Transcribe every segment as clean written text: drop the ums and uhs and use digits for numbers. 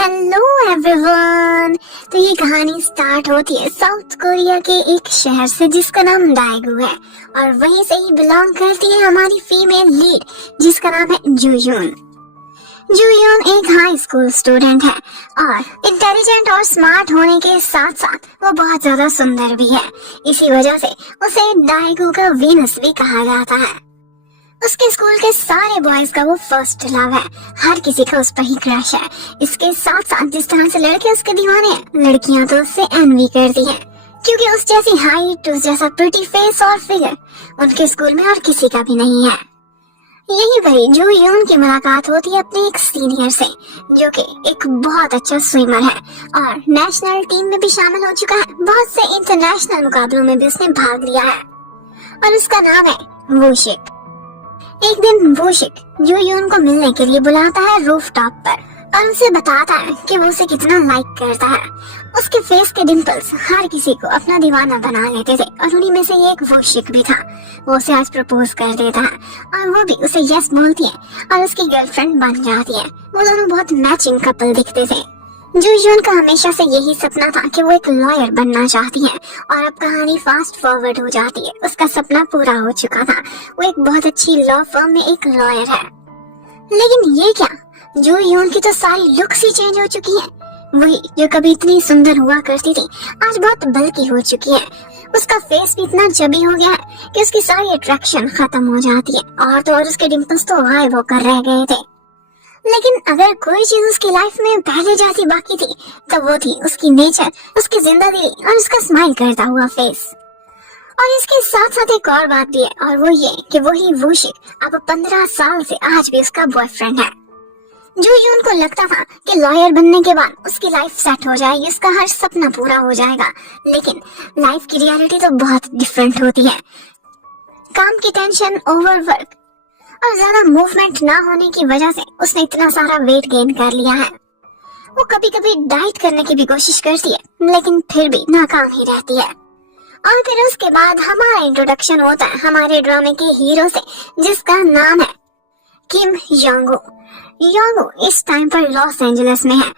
Hello everyone. तो ये कहानी स्टार्ट होती है साउथ कोरिया के एक शहर से जिसका नाम दाएगू है और वहीं से ही बिलोंग करती है हमारी फीमेल लीड जिसका नाम है जूयून। जूयून एक हाई स्कूल स्टूडेंट है और इंटेलिजेंट और स्मार्ट होने के साथ साथ वो बहुत ज्यादा सुंदर भी है। इसी वजह से उसे दाएगू का वीनस भी कहा जाता है। उसके स्कूल के सारे बॉयज का वो फर्स्ट लव है, हर किसी का उस पर ही क्रश है। इसके साथ साथ जिस तरह से लड़के उसके दीवाने हैं, लड़कियां तो उससे एनवी करती हैं क्योंकि उस जैसी हाइट, उस जैसा प्रिटी फेस और फिगर उनके स्कूल में और किसी का भी नहीं है। यही वही जूयून की मुलाकात होती है अपने एक सीनियर से जो कि एक बहुत अच्छा स्विमर है और नेशनल टीम में भी शामिल हो चुका है। बहुत से इंटरनेशनल मुकाबलों में भी उसने भाग लिया है और उसका नाम है वूशिक। एक दिन वूशिक जूयून को मिलने के लिए बुलाता है रूफटॉप पर और उसे बताता है कि वो उसे कितना लाइक करता है। उसके फेस के डिंपल्स हर किसी को अपना दीवाना बना लेते थे और उन्हीं में से एक वूशिक भी था। वो उसे आज प्रपोज कर देता है और वो भी उसे यस बोलती है और उसकी गर्लफ्रेंड बन जाती है। वो दोनों बहुत मैचिंग कपल दिखते थे। जूयून का हमेशा से यही सपना था कि वो एक लॉयर बनना चाहती है और अब कहानी फास्ट फॉरवर्ड हो जाती है। उसका सपना पूरा हो चुका था। वो एक बहुत अच्छी लॉ फर्म में एक लॉयर है। लेकिन ये क्या, जूयून की तो सारी लुक्स ही चेंज हो चुकी है। वही जो कभी इतनी सुंदर हुआ करती थी आज बहुत बल्की हो चुकी है। उसका फेस भी इतना चबी हो गया है कि उसकी सारी अट्रैक्शन खत्म हो जाती है और तो और उसके डिंपल्स तो गायब होकर रह गए थे। लेकिन अगर कोई चीज उसकी लाइफ में पहले जैसी बाकी थी तो वो थी उसकी नेचर, उसकी जिंदगी और उसका स्माइल करता हुआ फेस। और इसके साथ साथ एक और बात भी है और वो ये कि वही वूशिक अब 15 साल से आज भी उसका बॉयफ्रेंड है। जूयून को लगता था कि लॉयर बनने के बाद उसकी लाइफ सेट हो जाएगी, उसका हर सपना पूरा हो जाएगा। लेकिन लाइफ की रियलिटी तो बहुत डिफरेंट होती है। काम की टेंशन, ओवरवर्क और ज्यादा मूवमेंट ना होने की वजह से उसने इतना सारा वेट गेन कर लिया है। वो कभी कभी डाइट करने की भी कोशिश करती है लेकिन फिर भी नाकाम ही रहती है। और फिर उसके बाद हमारा इंट्रोडक्शन होता है हमारे ड्रामे के हीरो से जिसका नाम है किम योंगू। योंगू इस टाइम पर लॉस एंजलिस में है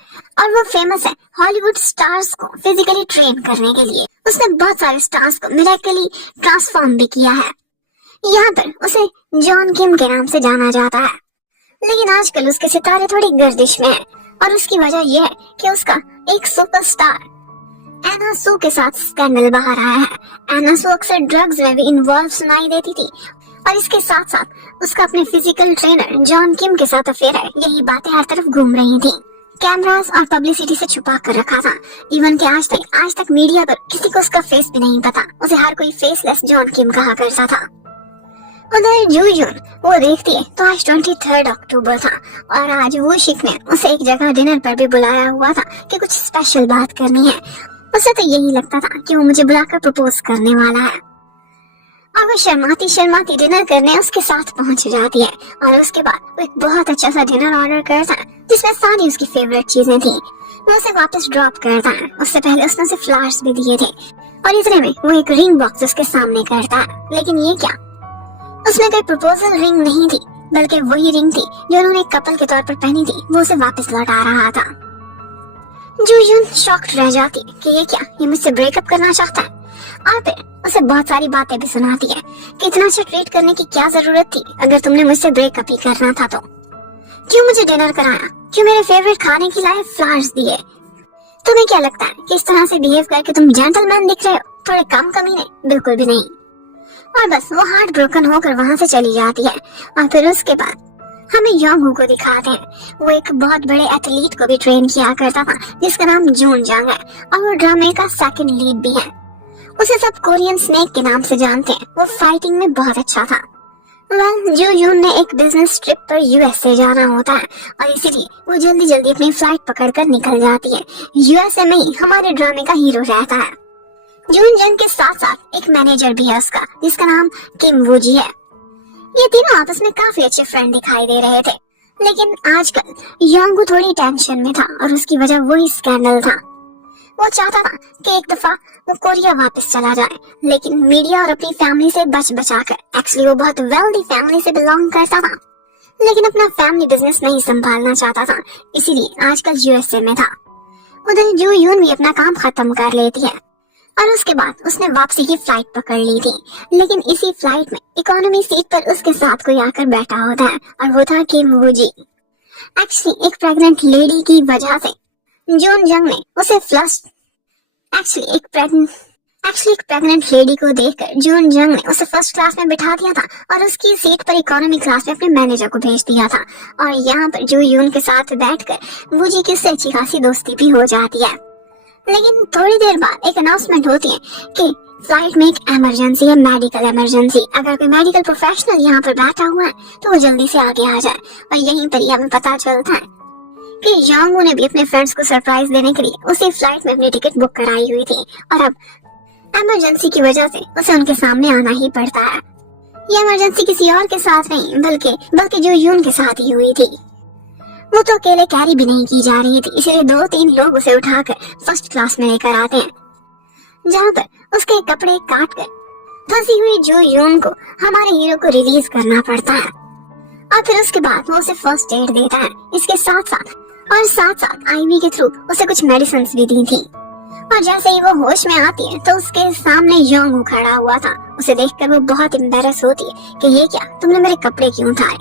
और वो फेमस है हॉलीवुड स्टार्स को फिजिकली ट्रेन करने के लिए। उसने बहुत सारे स्टार्स को मिरेकली ट्रांसफॉर्म भी किया है। यहाँ पर उसे जॉन किम के नाम से जाना जाता है। लेकिन आजकल उसके सितारे थोड़ी गर्दिश में है और उसकी वजह यह है कि उसका एक सुपरस्टार एना सू के साथ स्कैंडल बाहर आया है। एना सू अक्सर ड्रग्स में भी इन्वॉल्व सुनाई देती थी और इसके साथ साथ उसका अपने फिजिकल ट्रेनर जॉन किम के साथ अफेयर है। यही बातें हर तरफ घूम रही थी, कैमरास और पब्लिसिटी से छुपा कर रखा था। इवन के आज तक मीडिया पर किसी को उसका फेस भी नहीं पता। उसे हर कोई फेसलेस जॉन किम कहा करता था। उधर जूयून वो देखती है तो आज 23 अक्टूबर था और आज वूशिक ने उसे एक जगह डिनर पर भी बुलाया हुआ था कि कुछ स्पेशल बात करनी है। उसे तो यही लगता था कि वो मुझे बुलाकर प्रपोज करने वाला है और वो शर्माती शर्माती डिनर करने उसके साथ पहुंच जाती है। और उसके बाद वो एक बहुत अच्छा सा डिनर ऑर्डर करता है जिसमें सारी उसकी फेवरेट चीजें थी। वो उसे वापस ड्रॉप करता है। उससे पहले उसने उसे फ्लावर्स भी दिए थे और इतने में वो एक रिंग बॉक्स उसके सामने करता है। लेकिन ये क्या, उसमें कोई प्रपोजल रिंग नहीं थी बल्कि वही रिंग थी जो उन्होंने कपल के तौर पर पहनी थी। वो उसे वापस लौटा रहा था। जूयून शॉक्ड रह जाती कि ये क्या, ये मुझसे ब्रेकअप करना चाहता है। और फिर उसे बहुत सारी बातें भी सुनाती है कि इतना अच्छा ट्रीट करने की क्या जरूरत थी अगर तुमने मुझसे ब्रेकअप ही करना था तो। क्यों मुझे डिनर कराया, क्यों मेरे फेवरेट खाने की लाए फ्लावर्स दिए। तुम्हें क्या लगता है कि इस तरह से बिहेव करके तुम जेंटलमैन दिख रहे हो? थोड़े कम कमीने? बिल्कुल भी नहीं। और बस वो हार्ट ब्रोकन होकर वहां से चली जाती है। और फिर उसके बाद हमें योंगू को दिखाते हैं। वो एक बहुत बड़े एथलीट को भी ट्रेन किया करता था जिसका नाम जून जंग है और वो ड्रामे का सेकंड लीड भी है। उसे सब कोरियन स्नेक के नाम से जानते हैं। वो फाइटिंग में बहुत अच्छा था। जूयून ने एक बिजनेस ट्रिप पर यूएसए जाना होता है और इसीलिए वो जल्दी जल्दी अपनी फ्लाइट पकड़कर निकल जाती है। यूएसए में ही हमारे ड्रामे का हीरो रहता है। जून जंग के साथ साथ एक मैनेजर भी है उसका जिसका नाम किम वूजी है। ये तीनों आपस में काफी अच्छे फ्रेंड दिखाई दे रहे थे। लेकिन आजकल योंगू थोड़ी टेंशन में था और उसकी वजह वही स्कैंडल था। वो चाहता था कि एक दफा वो कोरिया वापस चला जाए लेकिन मीडिया और अपनी फैमिली से बच बचा कर, एक्चुअली वो बहुत वेल्दी फैमिली से बिलोंग करता था, लेकिन अपना फैमिली बिजनेस नहीं संभालना चाहता था, इसीलिए आजकल यूएसए में था। उधर जू यून भी अपना काम खत्म कर लेती है और उसके बाद उसने वापसी की फ्लाइट पकड़ ली थी। लेकिन इसी फ्लाइट में इकोनॉमी सीट पर उसके साथ कोई आकर बैठा होता है और वो था किम वूजी। एक्चुअली एक प्रेग्नेंट लेडी की वजह से जून जंग ने उसे एक प्रेग्नेंट लेडी को देखकर जून जंग ने उसे फर्स्ट क्लास में बिठा दिया था और उसकी सीट पर इकोनॉमी क्लास में अपने मैनेजर को भेज दिया था। और यहाँ पर जू यून के साथ बैठकर वूजी की उससे अच्छी खासी दोस्ती भी हो जाती है। लेकिन थोड़ी देर बाद एक अनाउंसमेंट होती है कि फ्लाइट में एक इमरजेंसी है, मेडिकल इमरजेंसी। अगर कोई मेडिकल प्रोफेशनल यहाँ पर बैठा हुआ है तो वो जल्दी से आगे आ जाए। और यहीं पर हमें पता चलता है कि यांगू ने भी अपने फ्रेंड्स को सरप्राइज देने के लिए उसी फ्लाइट में अपनी टिकट बुक कराई हुई थी और अब इमरजेंसी की वजह से उसे उनके सामने आना ही पड़ता है। ये इमरजेंसी किसी और के साथ नहीं बल्कि जू यून के साथ ही हुई थी। वो तो अकेले कैरी भी नहीं की जा रही थी, इसलिए 2-3 लोग उसे उठाकर फर्स्ट क्लास में लेकर आते हैं, जहाँ पर उसके कपड़े काट कर फंसी हुई जू यून को हमारे हीरो को रिलीज करना पड़ता है। और फिर उसके बाद वो उसे फर्स्ट एड देता है। इसके साथ साथ आईवी के थ्रू उसे कुछ मेडिसिन भी दी थी। और जैसे ही वो होश में आती है तो उसके सामने योंगू खड़ा हुआ था। उसे देखकर वो बहुत एम्बैरस होती है कि ये क्या, तुमने मेरे कपड़े क्यों उठाए।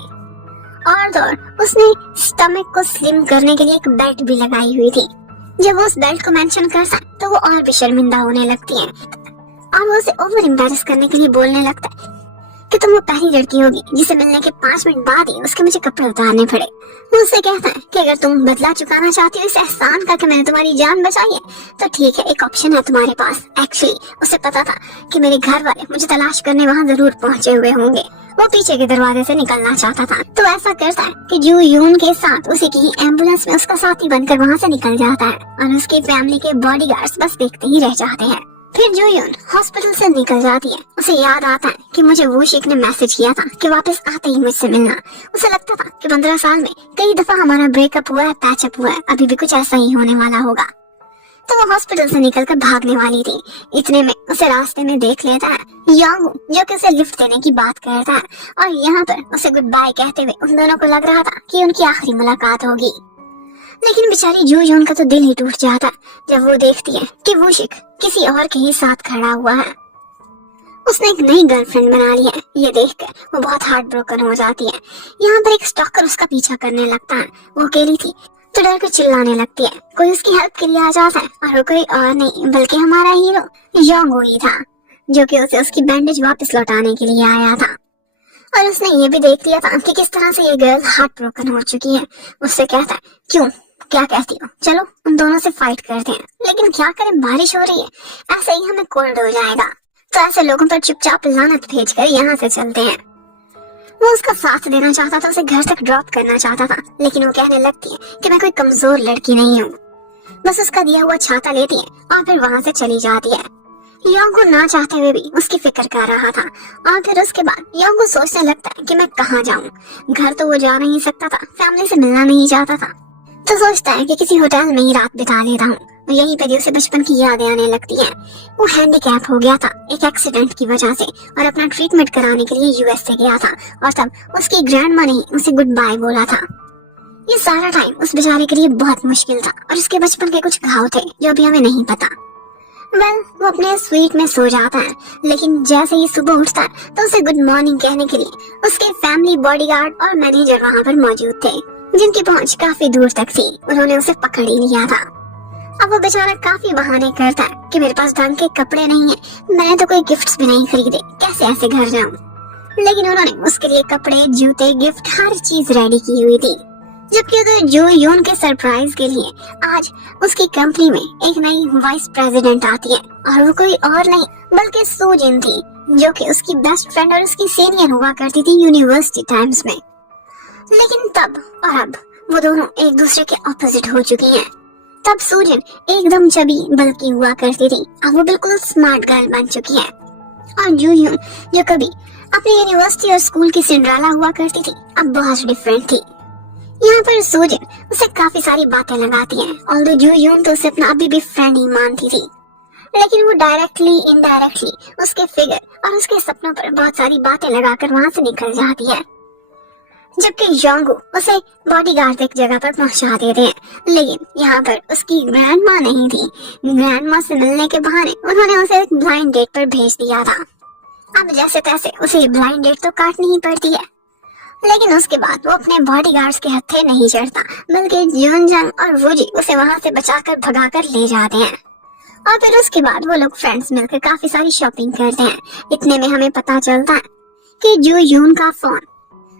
और तो और उसने स्टमक को स्लिम करने के लिए एक बेल्ट भी लगाई हुई थी। जब वो उस बेल्ट को मेंशन करता है तो वो और भी शर्मिंदा होने लगती है और वो उसे ओवर एम्बैरस करने के लिए बोलने लगता है कि तुम वो पहली लड़की होगी जिसे मिलने के 5 मिनट बाद ही उसके मुझे कपड़े उतारने पड़े। वो उससे कहता है कि अगर तुम बदला चुकाना चाहती हो इस एहसान का कि मैंने तुम्हारी जान बचाई है तो ठीक है, एक ऑप्शन है तुम्हारे पास। एक्चुअली उसे पता था कि मेरे घर वाले मुझे तलाश करने वहाँ जरूर पहुँचे हुए होंगे। वो पीछे के दरवाजे से निकलना चाहता था तो ऐसा करता है कि जू यून के साथ उसी की एम्बुलेंस में उसका साथी बनकर वहाँ से निकल जाता है और उसकी फैमिली के बॉडीगार्ड्स बस देखते ही रह जाते हैं। फिर जू यून हॉस्पिटल से निकल जाती है। उसे याद आता है कि मुझे वूशिक ने मैसेज किया था कि वापस आते ही मुझसे मिलना। उसे लगता था कि 15 साल में कई दफा हमारा ब्रेकअप हुआ है, पैचअप हुआ है, अभी भी कुछ ऐसा ही होने वाला होगा। तो वो हॉस्पिटल से निकलकर भागने वाली थी। इतने में उसे रास्ते में देख लेता है यांगू, जो कि उसे लिफ्ट देने की बात करता है और यहाँ पर उसे गुड बाय कहते हुए उन दोनों को लग रहा था कि उनकी आखिरी मुलाकात होगी। लेकिन बेचारी जू यून का तो दिल ही टूट जाता जब वो देखती है कि वूशिक किसी और के ही साथ खड़ा हुआ है। उसने एक नई गर्लफ्रेंड बना ली है। ये देखकर वो बहुत हार्ट ब्रोकन हो जाती है। यहाँ पर एक स्टॉकर उसका पीछा करने लगता है। वो अकेली थी तो डर कर चिल्लाने लगती है। कोई उसकी हेल्प के लिए आ जाता है और वो कोई और नहीं बल्कि हमारा हीरो योंगू ही था, जो कि उसे उसकी बैंडेज वापस लौटाने के लिए आया था। और उसने ये भी देख लिया था कि किस तरह से ये गर्ल हार्ट ब्रोकन हो चुकी है। उससे कहता है, क्यों, क्या कहती हो, चलो उन दोनों से फाइट करते हैं। लेकिन क्या करें, बारिश हो रही है, ऐसे ही हमें कोल्ड हो जाएगा। तो ऐसे लोगों पर चुपचाप लानत भेजकर यहाँ से चलते हैं। वो उसका साथ देना चाहता था, उसे घर तक ड्रॉप करना चाहता था, लेकिन वो कहने लगती है कि मैं कोई कमजोर लड़की नहीं हूँ। बस उसका दिया हुआ छाता लेती है और फिर वहाँ से चली जाती है। योंगू ना चाहते हुए भी उसकी फिक्र कर रहा था। और फिर उसके बाद योंगू सोचने लगता है कि मैं कहाँ जाऊँ। घर तो वो जा नहीं सकता था, फैमिली से मिलना नहीं चाहता था, तो सोचता है कि किसी होटल में ही रात बिता लेता हूँ। यहीं पर उसे बचपन की यादें आने लगती हैं। वो हैंडीकैप हो गया था एक एक्सीडेंट की वजह से और अपना ट्रीटमेंट कराने के लिए यूएस से गया था और तब उसकी ग्रैंडमा ने उसे गुड बाय बोला था। ये सारा टाइम उस बेचारे के लिए बहुत मुश्किल था और उसके बचपन के कुछ घाव थे जो अभी हमें नहीं पता। वो अपने स्वीट में सो जाता है, लेकिन जैसे ही सुबह उठता है तो उसे गुड मॉर्निंग कहने के लिए उसके फैमिली बॉडीगार्ड और मैनेजर वहाँ पर मौजूद थे, जिनकी पहुंच काफी दूर तक थी। उन्होंने उसे पकड़ ही लिया था। अब वो बेचारा काफी बहाने करता है कि मेरे पास ढंग के कपड़े नहीं है, मैंने तो कोई गिफ्ट्स भी नहीं खरीदे, कैसे ऐसे घर जाऊं। लेकिन उन्होंने उसके लिए कपड़े, जूते, गिफ्ट हर चीज रेडी की हुई थी। जबकि उधर जू यून के सरप्राइज के लिए आज उसकी कंपनी में एक नई वाइस प्रेसिडेंट आती है और वो कोई और नहीं बल्कि सूजिन थी, जो कि उसकी बेस्ट फ्रेंड और उसकी सीनियर हुआ करती थी यूनिवर्सिटी टाइम्स में। लेकिन तब और अब वो दोनों एक दूसरे के ऑपोजिट हो चुकी हैं। तब सूजिन एकदम चबी बल्कि हुआ करती थी, अब वो बिल्कुल स्मार्ट गर्ल बन चुकी है। और जू यून जो कभी अपनी यूनिवर्सिटी और स्कूल की सिंड्रेला हुआ करती थी, अब बहुत डिफरेंट थी। यहाँ पर सूजिन उसे काफी सारी बातें लगाती है, ऑल्दो जू यून तो उसे अपना अभी भी फ्रेंड ही मानती थी, लेकिन वो डायरेक्टली इनडायरेक्टली उसके फिगर और उसके सपनों पर बहुत सारी बातें लगाकर वहाँ से निकल जाती है। जबकि योंगू उसे बॉडीगार्ड एक जगह पर पहुंचा देते हैं, लेकिन यहाँ पर उसकी ग्रैंड माँ नहीं थी। ग्रैंड माँ से मिलने के बहाने उन्होंने उसे एक ब्लाइंड डेट पर भेज दिया था। अब जैसे तैसे उसे ब्लाइंड डेट तो काटनी ही पड़ती है, लेकिन उसके बाद वो अपने बॉडीगार्ड्स के हत्थे नहीं चढ़ता, बल्कि जुनजंग और वूजी उसे वहाँ से बचाकर भगाकर ले जाते हैं। और फिर उसके बाद वो लोग फ्रेंड्स मिलकर काफी सारी शॉपिंग करते हैं। इतने में हमें पता चलता है कि जू यून का फोन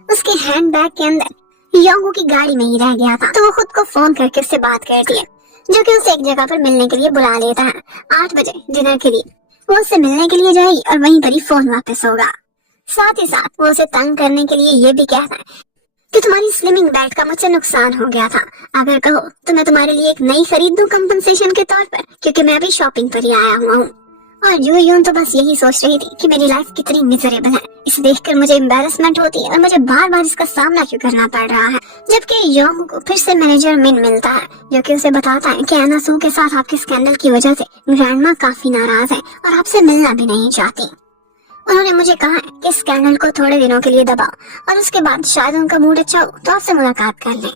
उसके हैंडबैग के अंदर योंगू की गाड़ी में ही रह गया था। तो वो खुद को फोन करके उससे बात करती है, जो कि उसे एक जगह पर मिलने के लिए बुला लेता है। 8 बजे डिनर के लिए वो उससे मिलने के लिए जाएगी और वहीं पर ही फोन वापस होगा। साथ ही साथ वो उसे तंग करने के लिए ये भी कहता है कि तुम्हारी स्लिमिंग बेल्ट का मुझसे नुकसान हो गया था, अगर कहो तो मैं तुम्हारे लिए एक नई खरीद दूं कंपनसेशन के तौर पर, क्योंकि मैं अभी शॉपिंग पर ही आया हुआ हूँ। और जू यून तो बस यही सोच रही थी कि मेरी लाइफ कितनी मिजरेबल है, इसे देखकर मुझे एम्बैरेसमेंट होती है और मुझे बार बार इसका सामना क्यों करना पड़ रहा है। जबकि योंगू को फिर से मैनेजर मिन मिलता है, जो कि उसे बताता है कि एना सू के साथ आपके स्कैंडल की वजह से ग्रैंडमा काफी नाराज है और आपसे मिलना भी नहीं चाहती। उन्होंने मुझे कहा है कि स्कैंडल को थोड़े दिनों के लिए दबाओ और उसके बाद शायद उनका मूड अच्छा हो तो आपसे मुलाकात कर लें।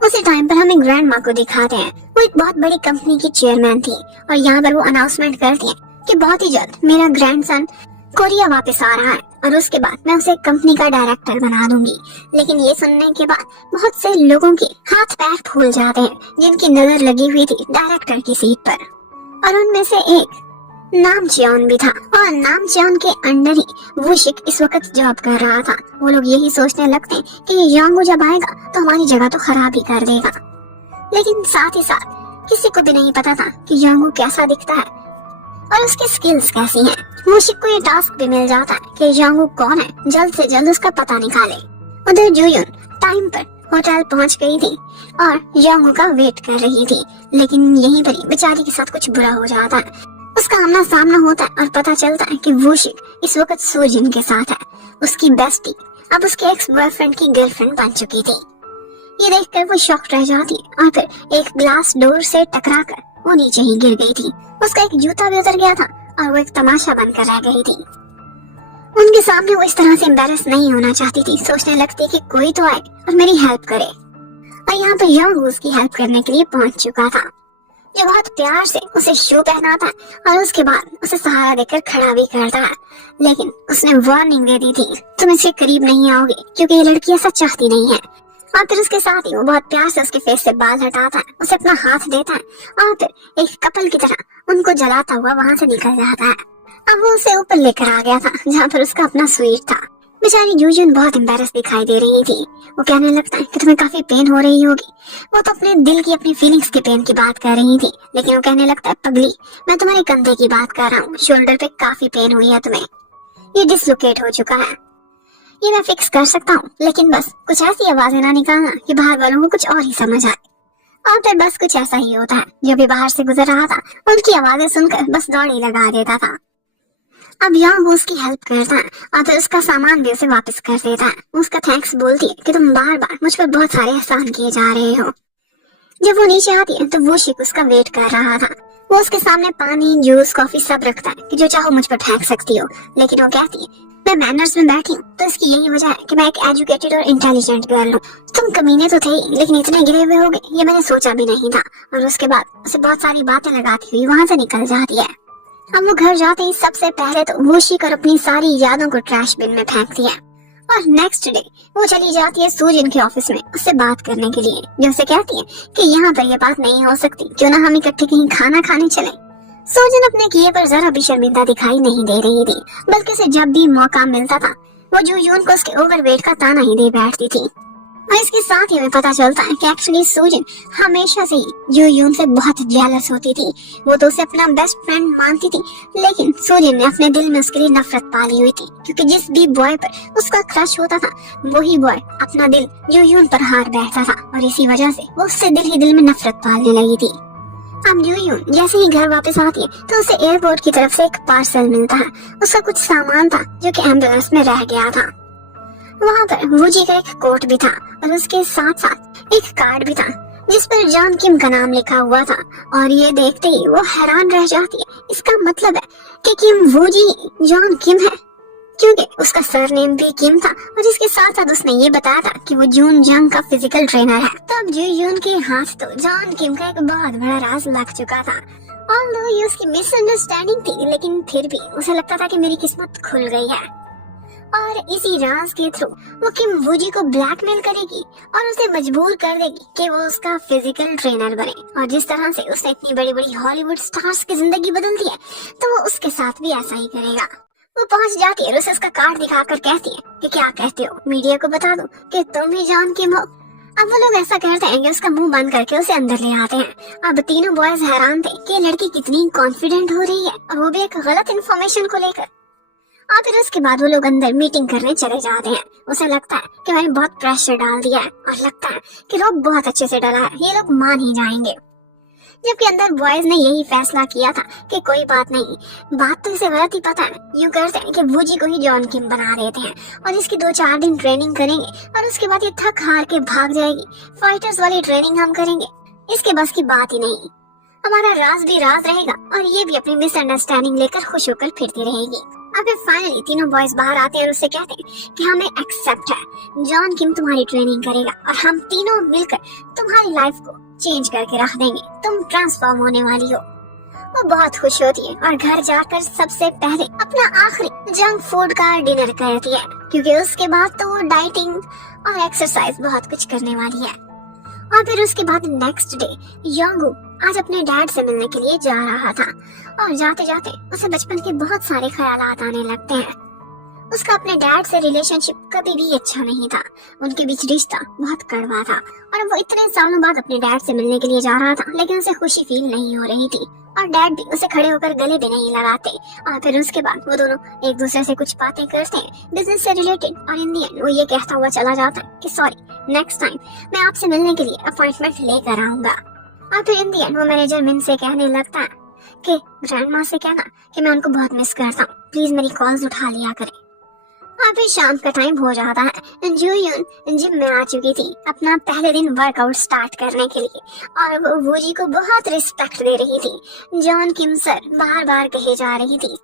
उसी टाइम पर हमें ग्रैंड माँ को दिखाते हैं। वो एक बहुत बड़ी कंपनी की चेयरमैन थी और यहाँ पर वो अनाउंसमेंट करती है कि बहुत ही जल्द मेरा ग्रैंडसन कोरिया वापस आ रहा है और उसके बाद मैं उसे कंपनी का डायरेक्टर बना दूंगी। लेकिन ये सुनने के बाद बहुत से लोगों के हाथ पैर फूल जाते हैं, जिनकी नजर लगी हुई थी डायरेक्टर की सीट पर, और उनमें से एक नामचेन भी था। और नामचेन के अंडर ही वूशिक इस वक्त जॉब कर रहा था। वो लोग यही सोचने लगते हैं कि योंगू जब आएगा तो हमारी जगह तो खराब ही कर देगा, लेकिन साथ ही साथ किसी को भी नहीं पता था कि योंगू कैसा दिखता है और उसकी स्किल्स कैसी हैं। वूशिक को ये टास्क भी मिल जाता है कि योंगू कौन है, जल्द से जल्द उसका पता निकाले। उधर जूयुन टाइम पर होटल पहुंच गई थी और योंगू का वेट कर रही थी, लेकिन यहीं पर ही बेचारी के साथ कुछ बुरा हो जाता है। उसका आमना सामना होता है और पता चलता है कि वूशिक इस वक्त सूजिन के साथ है। उसकी बेस्टी अब उसके एक्स बॉयफ्रेंड की गर्लफ्रेंड बन चुकी थी। ये देखकर वो शॉक्ड रह जाती और फिर एक ग्लास डोर से टकराकर वो नीचे ही गिर गई थी। उसका एक जूता भी उतर गया था और वो एक तमाशा बनकर रह गई थी। उनके सामने वो इस तरह से एम्बैरेस नहीं होना चाहती थी। सोचने लगती कि कोई तो आए और मेरी हेल्प करे, और यहाँ पर योंगू उसकी हेल्प करने के लिए पहुंच चुका था, जो बहुत प्यार से उसे शू पहनाता है और उसके बाद उसे सहारा देकर खड़ा भी करता है। लेकिन उसने वार्निंग दे दी थी, तुम इसके करीब नहीं आओगे, क्योंकि ये लड़की ऐसा चाहती नहीं है। और फिर उसके साथ ही वो बहुत प्यार से उसके फेस से बाल हटाता है, उसे अपना हाथ देता है और फिर एक कपल की तरह उनको जलाता हुआ वहाँ से निकल जाता है। अब वो उसे ऊपर लेकर आ गया था, जहाँ पर उसका अपना स्वीट था। बेचारी जूजुन बहुत एम्बैरेस दिखाई दे रही थी। वो कहने लगता है कि तुम्हें काफी पेन हो रही होगी। वो तो अपने दिल की, अपनी फीलिंग्स के पेन की बात कर रही थी, लेकिन वो कहने लगता है पगली, मैं तुम्हारे कंधे की बात कर रहा हूँ, शोल्डर पे काफी पेन हुई है तुम्हें, ये डिसलोकेट हो चुका है, ये मैं फिक्स कर सकता हूँ, लेकिन बस कुछ ऐसी आवाजें ना निकालना कि बाहर वालों को कुछ और ही समझ आए। और फिर बस कुछ ऐसा ही होता है। जो भी बाहर से गुजर रहा था उनकी आवाजें सुनकर बस दौड़ ही लगा देता था। अब योंगू उसकी हेल्प करता है और फिर उसका सामान भी उसे वापस कर देता है। उसका थैंक्स बोलती है कि तुम बार बार मुझ पर बहुत सारे एहसान किए जा रहे हो। जब वो नीचे आती है तो वूशिक उसका वेट कर रहा था। वो उसके सामने पानी, जूस, कॉफी सब रखता है कि जो चाहो मुझ पर फेंक सकती हो, लेकिन वो कहती है मैं मैनर्स में बैठी हूँ तो इसकी यही वजह है कि मैं एक एजुकेटेड और इंटेलिजेंट गर्ल हूँ। तुम कमीने तो थे ही, लेकिन इतने गिरे हुए होगे ये मैंने सोचा भी नहीं था। और उसके बाद उसे बहुत सारी बातें लगाती हुई वहाँ से निकल जाती है। अब वो घर जाते ही सबसे पहले तो वूशिक और अपनी सारी यादों को ट्रैश बिन में फेंकती है। और नेक्स्ट डे वो चली जाती है सूजिन के ऑफिस में उससे बात करने के लिए, जो उसे कहती है कि यहाँ पर ये बात नहीं हो सकती, क्यों ना हम इकट्ठे कहीं खाना खाने चले। सूजिन अपने किए पर जरा भी शर्मिंदा दिखाई नहीं दे रही थी, बल्कि उसे जब भी मौका मिलता था वो जूयून को उसके ओवरवेट का ताना ही दे बैठती थी। और इसके साथ ही हमें पता चलता है कि एक्चुअली सूजिन हमेशा से ही जूयून से बहुत जेलस होती थी। वो तो उसे अपना बेस्ट फ्रेंड मानती थी, लेकिन सूजिन ने अपने दिल में उसके लिए नफरत पाली हुई थी, क्योंकि जिस भी बॉय पर उसका क्रश होता था वही बॉय अपना दिल जूयून पर हार बैठता था, और इसी वजह से वो उससे दिल ही दिल में नफरत पालने लगी थी। अब जूयून जैसे ही घर वापस आती है तो उसे एयरपोर्ट की तरफ से एक पार्सल मिलता है। उसका कुछ सामान था जो कि एम्बुलेंस में रह गया था। वहाँ पर वूजी का एक कोट भी था और उसके साथ साथ एक कार्ड भी था जिस पर जॉन किम का नाम लिखा हुआ था। और ये देखते ही वो हैरान रह जाती है। इसका मतलब है कि किम वूजी जॉन किम है। क्योंकि उसका सरनेम भी किम था और इसके साथ साथ उसने ये बताया था कि वो जून जंग का फिजिकल ट्रेनर है। तो अब जो यून के हाथ तो जॉन किम का एक बहुत बड़ा राज लग चुका था। ऑल्दो ये उसकी मिसअंडरस्टैंडिंग थी, लेकिन फिर भी उसे लगता था कि मेरी किस्मत खुल गई है और इसी राज के थ्रू वो किम वूजी को ब्लैकमेल करेगी और उसे मजबूर कर देगी कि वो उसका फिजिकल ट्रेनर बने। और जिस तरह से उसने इतनी बड़ी बड़ी हॉलीवुड स्टार्स की जिंदगी बदल दी है, तो वो उसके साथ भी ऐसा ही करेगा। वो पहुंच जाती है और उसे उसका कार्ड दिखाकर कहती है कि क्या कहते हो, मीडिया को बता दो कि तुम ही जॉन किम हो। अब वो लोग ऐसा करते हैं कि उसका मुंह बंद करके उसे अंदर ले आते हैं। अब तीनों बॉयज हैरान थे कि लड़की कितनी कॉन्फिडेंट हो रही है और वो भी एक गलत इन्फॉर्मेशन को लेकर। और फिर उसके बाद वो लोग अंदर मीटिंग करने चले जाते हैं। उसे लगता है कि मैंने बहुत प्रेशर डाल दिया है और लगता है कि रोब बहुत अच्छे से डला है, ये लोग मान ही जाएंगे। जबकि अंदर बॉयज ने यही फैसला किया था कि कोई बात नहीं, बात तो इसे गलत ही पता है। यूं करते हैं कि वूजी को ही जॉन किम बना देते हैं और इसकी 2-4 दिन ट्रेनिंग करेंगे और उसके बाद ये थक हार के भाग जाएगी। फाइटर्स वाली ट्रेनिंग हम करेंगे, इसके बस की बात ही नहीं। हमारा राज भी राज रहेगा और ये भी अपनी मिसअंडरस्टैंडिंग लेकर खुश होकर फिरती रहेगी। अब फिर फाइनली तीनों बॉयज बाहर आते हैं और उससे कहते हैं कि हमें एक्सेप्ट है, जॉन किम तुम्हारी ट्रेनिंग करेगा और हम तीनों मिलकर तुम्हारी लाइफ को चेंज करके रख देंगे, तुम ट्रांसफॉर्म होने वाली हो। वो बहुत खुश होती है और घर जाकर सबसे पहले अपना आखिरी जंक फूड का डिनर करती है, क्योंकि उसके बाद तो वो डाइटिंग और एक्सरसाइज बहुत कुछ करने वाली है। और फिर उसके बाद नेक्स्ट डे योंगू आज अपने डैड से मिलने के लिए जा रहा था और जाते जाते उसे बचपन के बहुत सारे ख्यालात आने लगते हैं। उसका अपने डैड से रिलेशनशिप कभी भी अच्छा नहीं था, उनके बीच रिश्ता बहुत कड़वा था और वो इतने सालों बाद अपने डैड से मिलने के लिए जा रहा था, लेकिन उसे खुशी फील नहीं हो रही थी और डैड भी उसे खड़े होकर गले भी नहीं लगाते। और फिर उसके बाद वो दोनों एक दूसरे से कुछ बातें करते हैं बिजनेस से रिलेटेड और इन दी एंड वो ये कहता हुआ चला जाता है कि सॉरी, नेक्स्ट टाइम मैं आपसे मिलने के लिए अपॉइंटमेंट लेकर आऊंगा। और फिर इन दी एंड वो मैनेजर मिन से कहने लगता है कि ग्रैंडमा से कहना कि मैं उनको बहुत मिस करता हूँ, प्लीज मेरी कॉल्स उठा लिया करें। और फिर शाम का टाइम हो जाता है। जो यून जिम में आ चुकी थी अपना पहले दिन वर्कआउट स्टार्ट करने के लिए और वो वूजी को बहुत रिस्पेक्ट दे रही थी। जॉन किम सर बार बार कहे जा रही थी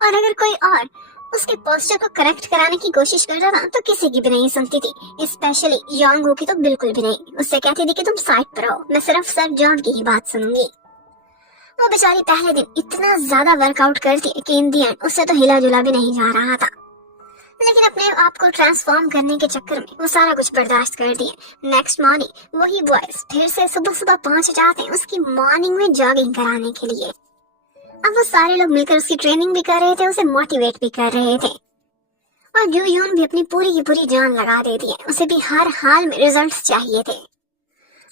और अगर कोई और उसके पोस्टर को करेक्ट कराने की कोशिश करता था तो किसी की भी नहीं सुनती थी, स्पेशली योंगू की तो बिल्कुल भी नहीं। उससे कहती थी कि तुम साइड पर रहो, मैं सिर्फ सर जॉन की ही बात सुनूंगी। वो बेचारी पहले दिन इतना ज्यादा वर्कआउट करती है कि इन दी एंड उससे तो हिला जुला भी नहीं जा रहा था, लेकिन अपने आप को ट्रांसफॉर्म करने के चक्कर में वो सारा कुछ बर्दाश्त कर दिए। नेक्स्ट मॉर्निंग वही बॉयज फिर से सुबह सुबह पहुंच जाते हैं उसकी मॉर्निंग में जॉगिंग कराने के लिए। अब वो सारे लोग मिलकर उसकी ट्रेनिंग भी कर रहे थे, उसे मोटिवेट भी कर रहे थे और जू यून भी अपनी पूरी की पूरी जान लगा देती है, उसे भी हर हाल में रिजल्ट्स चाहिए थे।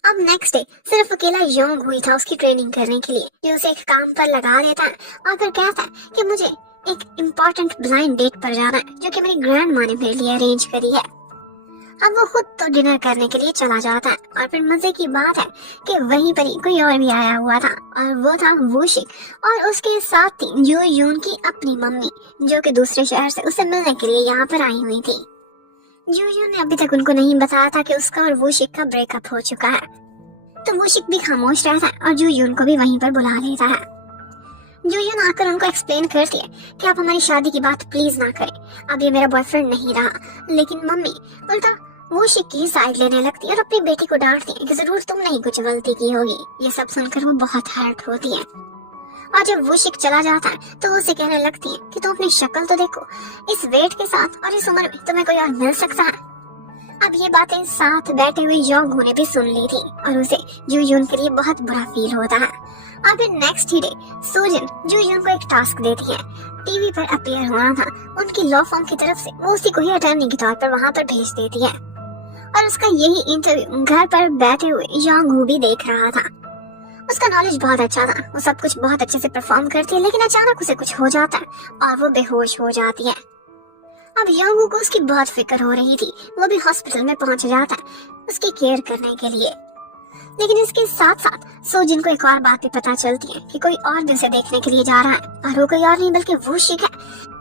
अब नेक्स्ट डे सिर्फ अकेला योंग हुई था उसकी ट्रेनिंग करने के लिए, जो उसे एक काम पर लगा देता है और फिर कहता है कि मुझे एक इम्पोर्टेंट ब्लाइंड डेट पर जाना है जो कि मेरी ग्रैंड माँ ने मेरे लिए अरेंज करी है। अब वो खुद तो डिनर करने के लिए चला जाता है और फिर मजे की बात है कि वहीं पर ही कोई और भी आया हुआ था और वो था वूशिक और उसके साथ थी जू यून की अपनी मम्मी, जो कि दूसरे शहर से उसे मिलने के लिए यहाँ पर आई हुई थी। जू यून ने अभी तक उनको नहीं बताया था कि उसका और वूशिक का ब्रेकअप हो चुका है, तो वूशिक भी खामोश रहता है और जू यून को भी वहीं पर बुला लेता है। जू यून आकर उनको एक्सप्लेन करती है कि आप हमारी शादी की बात प्लीज ना करें, अब ये मेरा बॉयफ्रेंड नहीं रहा। लेकिन मम्मी उल्टा वूशिक की साइड लेने लगती है और अपनी बेटी को डांटती है कि जरूर तुम नहीं कुछ गलती की होगी। ये सब सुनकर वो बहुत हर्ट होती है और जब वूशिक चला जाता है तो उसे कहने लगती है कि तुम अपनी शक्ल तो देखो, इस वेट के साथ और इस उम्र में तुम्हें कोई और मिल सकता है। अब ये बातें साथ बैठे हुए योंगू ने भी सुन ली थी और उसे जू यून के लिए बहुत बुरा फील होता है। और फिर नेक्स्ट ही डे सोजन जू यून को एक टास्क देती है, टीवी पर अपीयर होना था उनकी लॉ फर्म की तरफ से, वो उसी को ही अटर्नी के तौर पर वहाँ पर भेज देती है और उसका यही इंटरव्यू घर पर बैठे हुए योंगू भी देख रहा था। उसका नॉलेज बहुत अच्छा था, वो सब कुछ बहुत अच्छे से परफॉर्म करती है, लेकिन अचानक उसे कुछ हो जाता है और वो बेहोश हो जाती है। अब योंगू को उसकी बहुत फिक्र हो रही थी, वो भी हॉस्पिटल में पहुंच जाता है उसकी केयर करने के लिए। लेकिन इसके साथ साथ सोजिन को एक और बात भी पता चलती है कि कोई और भी उसे देखने के लिए जा रहा है और वो कोई और नहीं बल्कि वूशिक है।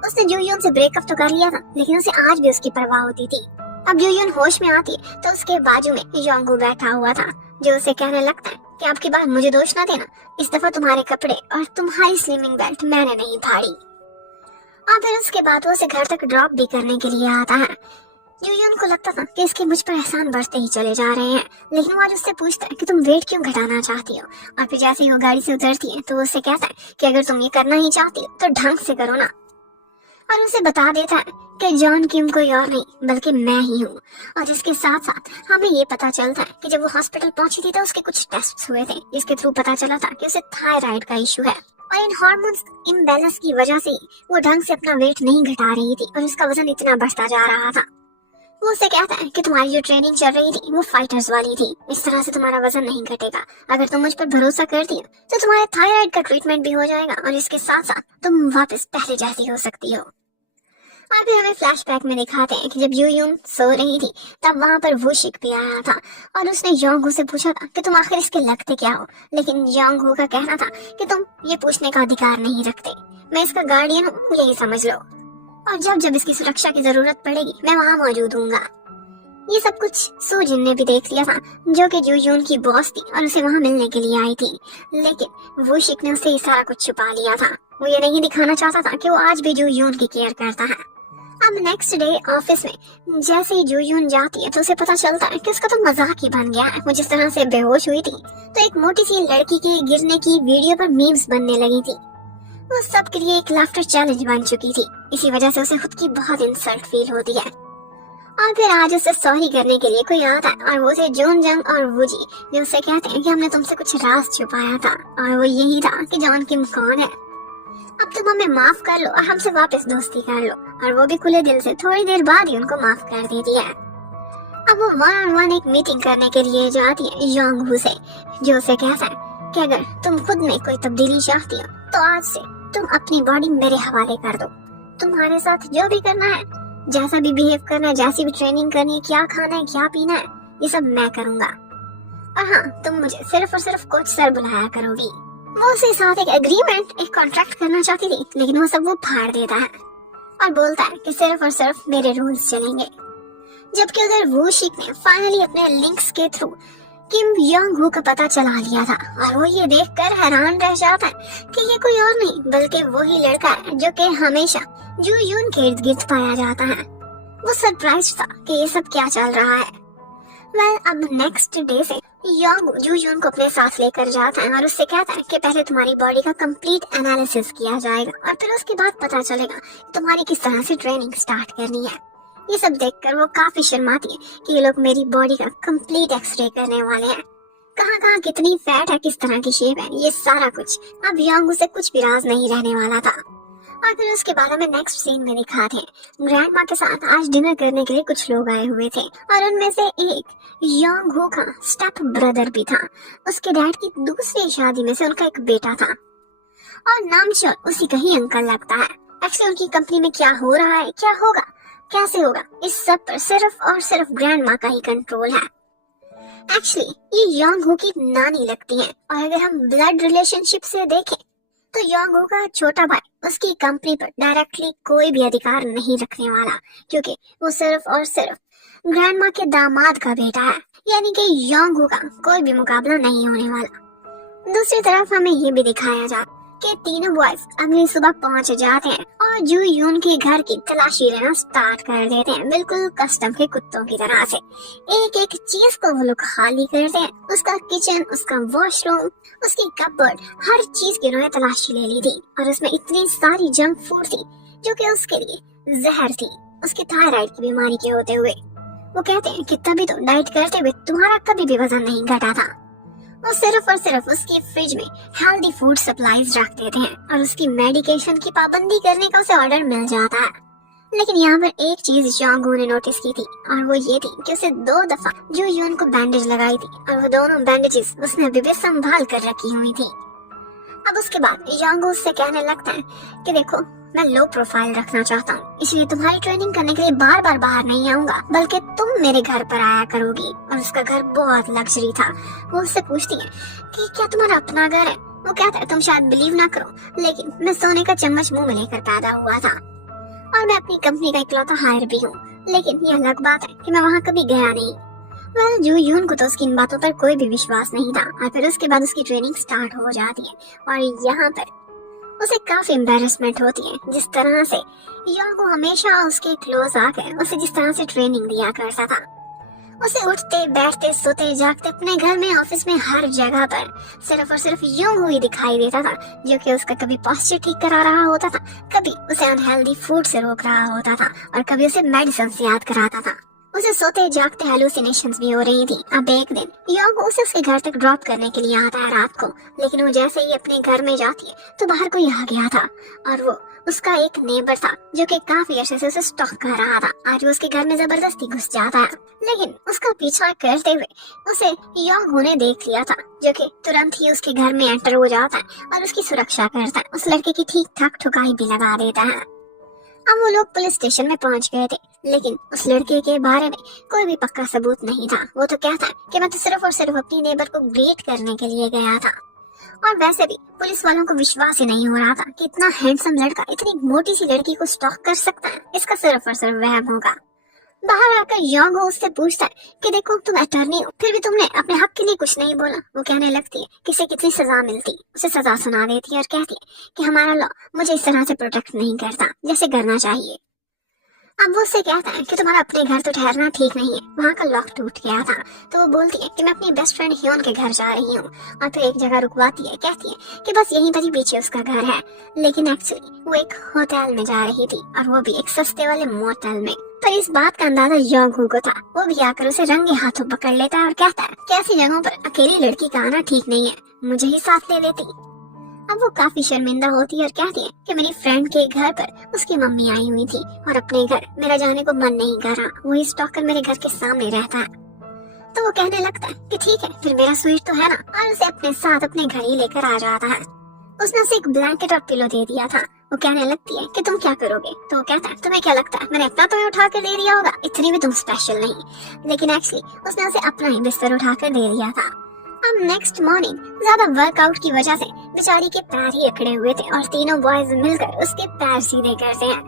उसने जू यून से ब्रेकअप तो कर लिया था, लेकिन उसे आज भी उसकी परवाह होती थी। अब जू यून होश में आती है तो उसके बाजू में योंगू बैठा हुआ था, जो उसे कहने लगता है कि आपकी बात मुझे दोष ना देना, इस दफा तुम्हारे कपड़े और तुम्हारी स्लिमिंग बेल्ट मैंने नहीं फाड़ी। और फिर उसके बाद वो उसे घर तक ड्रॉप भी करने के लिए आता है। यूयन को लगता था कि इसके मुझ पर एहसान बढ़ते ही चले जा रहे हैं, लेकिन वो आज उससे पूछता है कि तुम वेट क्यों घटाना चाहती हो। और फिर जैसे ही वो गाड़ी से उतरती है तो वो उससे कहता है कि अगर तुम ये करना ही चाहती हो तो ढंग से करो ना। और उसे बता देता है कि जॉन किम कोई और नहीं बल्कि मैं ही हूँ। और इसके साथ साथ हमें ये पता चलता है कि जब वो हॉस्पिटल पहुंची थी तो उसके कुछ टेस्ट हुए थे, जिसके थ्रू पता चला था कि उसे थायराइड का इशू है। और इन हार्मोन्स इम्बैलेंस की वजह से वो ढंग से अपना वेट नहीं घटा रही थी और उसका वजन इतना बढ़ता जा रहा था। वो उसे कहता है कि तुम्हारी जो ट्रेनिंग चल रही थी वो फाइटर्स वाली थी, इस तरह से तुम्हारा वजन नहीं घटेगा। अगर तुम मुझ पर भरोसा करती हो तो तुम्हारे थायराइड का ट्रीटमेंट भी हो जाएगा और इसके साथ साथ तुम वापस पहले जैसी हो सकती हो। और फिर हमें फ्लैशबैक में दिखाते हैं कि जब यूयून सो रही थी तब वहाँ पर वूशिक भी आया था और उसने योंगहू से पूछा था कि तुम आखिर इसके लगते क्या हो। लेकिन योंगहू का कहना था कि तुम ये पूछने का अधिकार नहीं रखते, मैं इसका गार्डियन हूँ, यही समझ लो। और जब जब इसकी सुरक्षा की जरूरत पड़ेगी मैं वहाँ मौजूद हूँगा। ये सब कुछ सूजिन ने भी देख लिया था, जो कि यूयून की बॉस थी और उसे वहाँ मिलने के लिए आई थी। लेकिन वूशिक ने उससे ये सारा कुछ छुपा लिया था। वो ये नहीं दिखाना चाहता था कि वो आज भी यूयून की केयर करता है। अब नेक्स्ट डे ऑफिस में जैसे ही यूयून जाती है तो उसे पता चलता है कि उसका तो मजाक ही बन गया है। वो जिस तरह से बेहोश हुई थी तो एक मोटी सी लड़की के गिरने की वीडियो पर मीम्स बनने लगी थी। वो सबके लिए एक लाफ्टर चैलेंज बन चुकी थी। इसी वजह से उसे खुद की बहुत इंसल्ट फील होती है। और फिर आज उसे सॉरी करने के लिए कोई आता है और वो उसे जॉन जंग और वूजी जो उसे कहते हैं कि हमने तुमसे कुछ राज छुपाया था और वो यही था कि जॉन किम कौन है। अब तुम हमें माफ कर लो और हमसे वापस दोस्ती कर लो। और वो भी खुले दिल से थोड़ी देर बाद ही उनको माफ कर देती है। अब वो 1-on-1 एक मीटिंग करने के लिए जाती है योंगहू से, जो उसे कहता है कि अगर तुम खुद में कोई तब्दीली चाहती हो तो आज से तुम अपनी बॉडी मेरे हवाले कर दो। तुम्हारे साथ जो भी करना है, जैसा भी बिहेव करना है, जैसी भी ट्रेनिंग करनी है, क्या खाना है, क्या पीना है, ये सब मैं करूंगा। और हाँ, तुम मुझे सिर्फ और सिर्फ कोच सर बुलाया करोगी। वो उसके साथ एक एग्रीमेंट, एक कॉन्ट्रैक्ट करना चाहती थी, लेकिन वो सब वो फाड़ देता है और बोलता है कि सिर्फ और सिर्फ मेरे रूल्स चलेंगे। जबकि उधर वूशिक ने फाइनली अपने लिंक्स के थ्रू किम योंगहू का पता चला लिया था और वो ये देखकर हैरान रह जाता है कि ये कोई और नहीं बल्कि वही लड़का है जो कि हमेशा यूयून के इर्द गिर्द पाया जाता है। वो सरप्राइज था कि ये सब क्या चल रहा है। अब नेक्स्ट डे से योंगहू यूयून को अपने साथ लेकर जाता है और उससे कहता है कि पहले तुम्हारी बॉडी का कंप्लीट एनालिसिस किया जाएगा और फिर उसके बाद पता चलेगा तुम्हारी किस तरह से ट्रेनिंग स्टार्ट करनी है। ये सब देखकर वो काफी शर्माती है कि ये लोग मेरी बॉडी का कंप्लीट एक्सरे करने वाले हैं। कहाँ कहाँ कितनी फैट है, किस तरह की शेप है, ये सारा कुछ अब योंगहू से कुछ भी राज नहीं रहने वाला था। और फिर उसके बाद हमें नेक्स्ट सीन में दिखाते हैं ग्रैंड माँ के साथ आज डिनर करने के लिए कुछ लोग आए हुए थे और उनमें से एक योंगहू का स्टेप ब्रदर भी था। उसके डैड की दूसरी शादी में से उनका एक बेटा था और नामचोर उसी का ही अंकल लगता है। एक्चुअली उनकी कंपनी में क्या हो रहा है, क्या होगा, कैसे होगा, इस सब पर सिर्फ और सिर्फ ग्रैंड माँ का ही कंट्रोल है। एक्चुअली ये योंगहू की नानी लगती है और अगर हम ब्लड रिलेशनशिप से देखें तो योंगहू का छोटा भाई उसकी कंपनी पर डायरेक्टली कोई भी अधिकार नहीं रखने वाला, क्योंकि वो सिर्फ और सिर्फ ग्रैंडमा के दामाद का बेटा है, यानी कि योंगहू का कोई भी मुकाबला नहीं होने वाला। दूसरी तरफ हमें ये भी दिखाया जा कि तीनों बॉयज अगली सुबह पहुंच जाते हैं और यूयून के घर की तलाशी लेना स्टार्ट कर देते हैं, बिल्कुल कस्टम के कुत्तों की तरह से। एक एक चीज को वो लोग खाली करते हैं, उसका किचन, उसका वॉशरूम, उसकी कपबोर्ड, हर चीज की उन्होंने तलाशी ले ली थी और उसमें इतनी सारी जंक फूड थी जो कि उसके लिए जहर थी, उसकी थायराइड की बीमारी के होते हुए। वो कहते हैं कि तभी तो डाइट करते हुए तुम्हारा कभी भी वजन नहीं घटा था। वो सिर्फ और सिर्फ उसकी फ्रिज में हेल्दी फूड सप्लाईज रख देते हैं और उसकी मेडिकेशन की पाबंदी करने का उसे ऑर्डर मिल जाता है। लेकिन यहाँ पर एक चीज योंगहू ने नोटिस की थी और वो ये थी कि उसे 2 दफा यूयून को बैंडेज लगाई थी और वो दोनों बैंडेजेस उसने अभी भी संभाल कर रखी हुई थी। अब उसके बाद योंगहू उससे कहने लगता है कि देखो, मैं लो प्रोफाइल रखना चाहता हूँ, इसलिए तुम्हारी ट्रेनिंग करने के लिए बार बार बाहर नहीं आऊंगा, बल्कि तुम मेरे घर पर आया करोगी। और उसका घर बहुत लग्जरी था। वो उससे पूछती है कि क्या तुम्हारा अपना घर है? वो कहता है तुम शायद बिलीव ना करो, लेकिन मैं सोने का चम्मच मुंह में लेकर पैदा हुआ था और मैं अपनी कंपनी का इकलौता हायर भी हूँ, लेकिन यह अलग बात है कि मैं वहाँ कभी गया नहीं। यूयून को तो उसकी इन बातों पर कोई भी विश्वास नहीं था और फिर उसके बाद उसकी ट्रेनिंग स्टार्ट हो जाती है और यहाँ पर उसे काफी एम्बेरसमेंट होती है जिस तरह से योंगू हमेशा उसके क्लोज आकर उसे जिस तरह से ट्रेनिंग दिया करता था। उसे उठते बैठते सोते जागते अपने घर में ऑफिस में हर जगह पर सिर्फ और सिर्फ योंगू ही दिखाई देता था, जो कि उसका कभी पोस्चर ठीक करा रहा होता था, कभी उसे अनहेल्दी फूड से रोक रहा होता था और कभी उसे मेडिसिन से याद कराता था। उसे सोते जागते हेलुसिनेशंस भी हो रही थी। अब एक दिन योंगू उसे उसके घर तक ड्रॉप करने के लिए आता है रात को, लेकिन वो जैसे ही अपने घर में जाती है तो बाहर कोई आ गया था और वो उसका एक नेबर था जो कि काफी अर्से से उसे स्टॉक कर रहा था। आज वो उसके घर में जबरदस्ती घुस जाता है, लेकिन उसका पीछा करते हुए उसे योंगू ने देख लिया था, जो कि तुरंत ही उसके घर में एंटर हो जाता है और उसकी सुरक्षा करता है। उस लड़के की ठीक ठाक ठुकाई भी लगा देता है। अब वो लोग पुलिस स्टेशन में पहुंच गए थे, लेकिन उस लड़के के बारे में कोई भी पक्का सबूत नहीं था। वो तो कहता है कि मैं तो सिर्फ और सिर्फ अपनी नेबर को ग्रेट करने के लिए गया था। और वैसे भी पुलिस वालों को विश्वास ही नहीं हो रहा था कि इतना हैंडसम लड़का इतनी मोटी सी लड़की को स्टॉक कर सकता है। इसका सिर्फ और सिर्फ वहम होगा। बाहर आकर योंगू उससे पूछता है कि देखो तुम अटर्नी हो, फिर भी तुमने अपने हक के लिए कुछ नहीं बोला। वो कहने लगती है कि इसे कितनी सजा मिलती। उसे सजा सुना देती है और कहती है कि हमारा लॉ मुझे इस तरह से प्रोटेक्ट नहीं करता जैसे करना चाहिए। अब वो उससे कहता है कि तुम्हारा अपने घर तो ठहरना ठीक नहीं है, वहाँ का लॉक टूट गया था। तो वो बोलती है कि मैं अपनी बेस्ट फ्रेंड ह्योन के घर जा रही हूँ और फिर एक जगह रुकवाती है। कहती है कि बस यहीं पर ही पीछे उसका घर है, लेकिन एक्चुअली वो एक होटल में जा रही थी और वो भी एक सस्ते वाले मोटेल में। पर इस बात का अंदाजा योंगू को था। वो भी आकर उसे रंगे हाथों पकड़ लेता है और कहता है कि ऐसी जगहों पर अकेली लड़की का आना ठीक नहीं है, मुझे ही साथ ले लेती। अब वो काफी शर्मिंदा होती है और कहती है कि मेरी फ्रेंड के घर पर उसकी मम्मी आई हुई थी और अपने घर मेरा जाने को मन नहीं कर रहा, वही स्टॉकर मेरे घर के सामने रहता है। तो वो कहने लगता है कि ठीक है फिर मेरा स्वीट तो है ना, और उसे अपने साथ अपने घर ही लेकर आ जाता है। उसने उसे एक ब्लैंकेट और पिलो दे दिया था। वो कहने लगती है कि तुम क्या करोगे। तो वो कहता है तुम्हें क्या लगता है मैंने इतना तुम्हें उठा कर दे दिया होगा, इतनी भी तुम स्पेशल नहीं। लेकिन एक्चुअली उसने उसे अपना ही बिस्तर उठा कर दे दिया था। अब नेक्स्ट मॉर्निंग ज्यादा वर्कआउट की वजह से बेचारी के पैर ही अकड़े हुए थे और तीनों बॉयज मिलकर उसके पैर सीधे करते हैं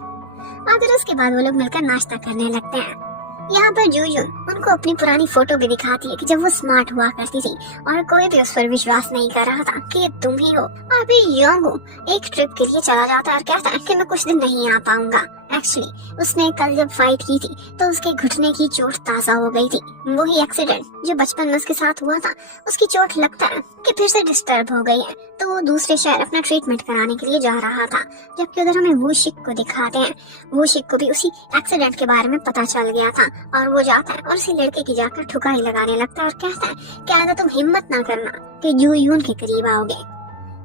और फिर उसके बाद वो लोग मिलकर नाश्ता करने लगते हैं। यहाँ पर जूयून उनको अपनी पुरानी फोटो भी दिखाती है कि जब वो स्मार्ट हुआ करती थी और कोई भी उस पर विश्वास नहीं कर रहा था कि ये तुम ही हो। और फिर योंगू एक ट्रिप के लिए चला जाता है और कहता है कि मैं कुछ दिन नहीं आ पाऊंगा। एक्चुअली उसने कल जब फाइट की थी तो उसके घुटने की चोट ताजा हो गई थी। वही एक्सीडेंट जो बचपन में उसके साथ हुआ था, उसकी चोट लगता है कि फिर से डिस्टर्ब हो गई है। तो वो दूसरे शहर अपना ट्रीटमेंट कराने के लिए जा रहा था, जबकि उधर हमें वूशिक को दिखाते हैं। वूशिक को भी उसी एक्सीडेंट के बारे में पता चल गया था और वो जाता है और उसी लड़के की जाकर ठुकाई लगाने लगता है और कहता है कि आगे तुम हिम्मत ना करना कि जूयून के करीब आओगे।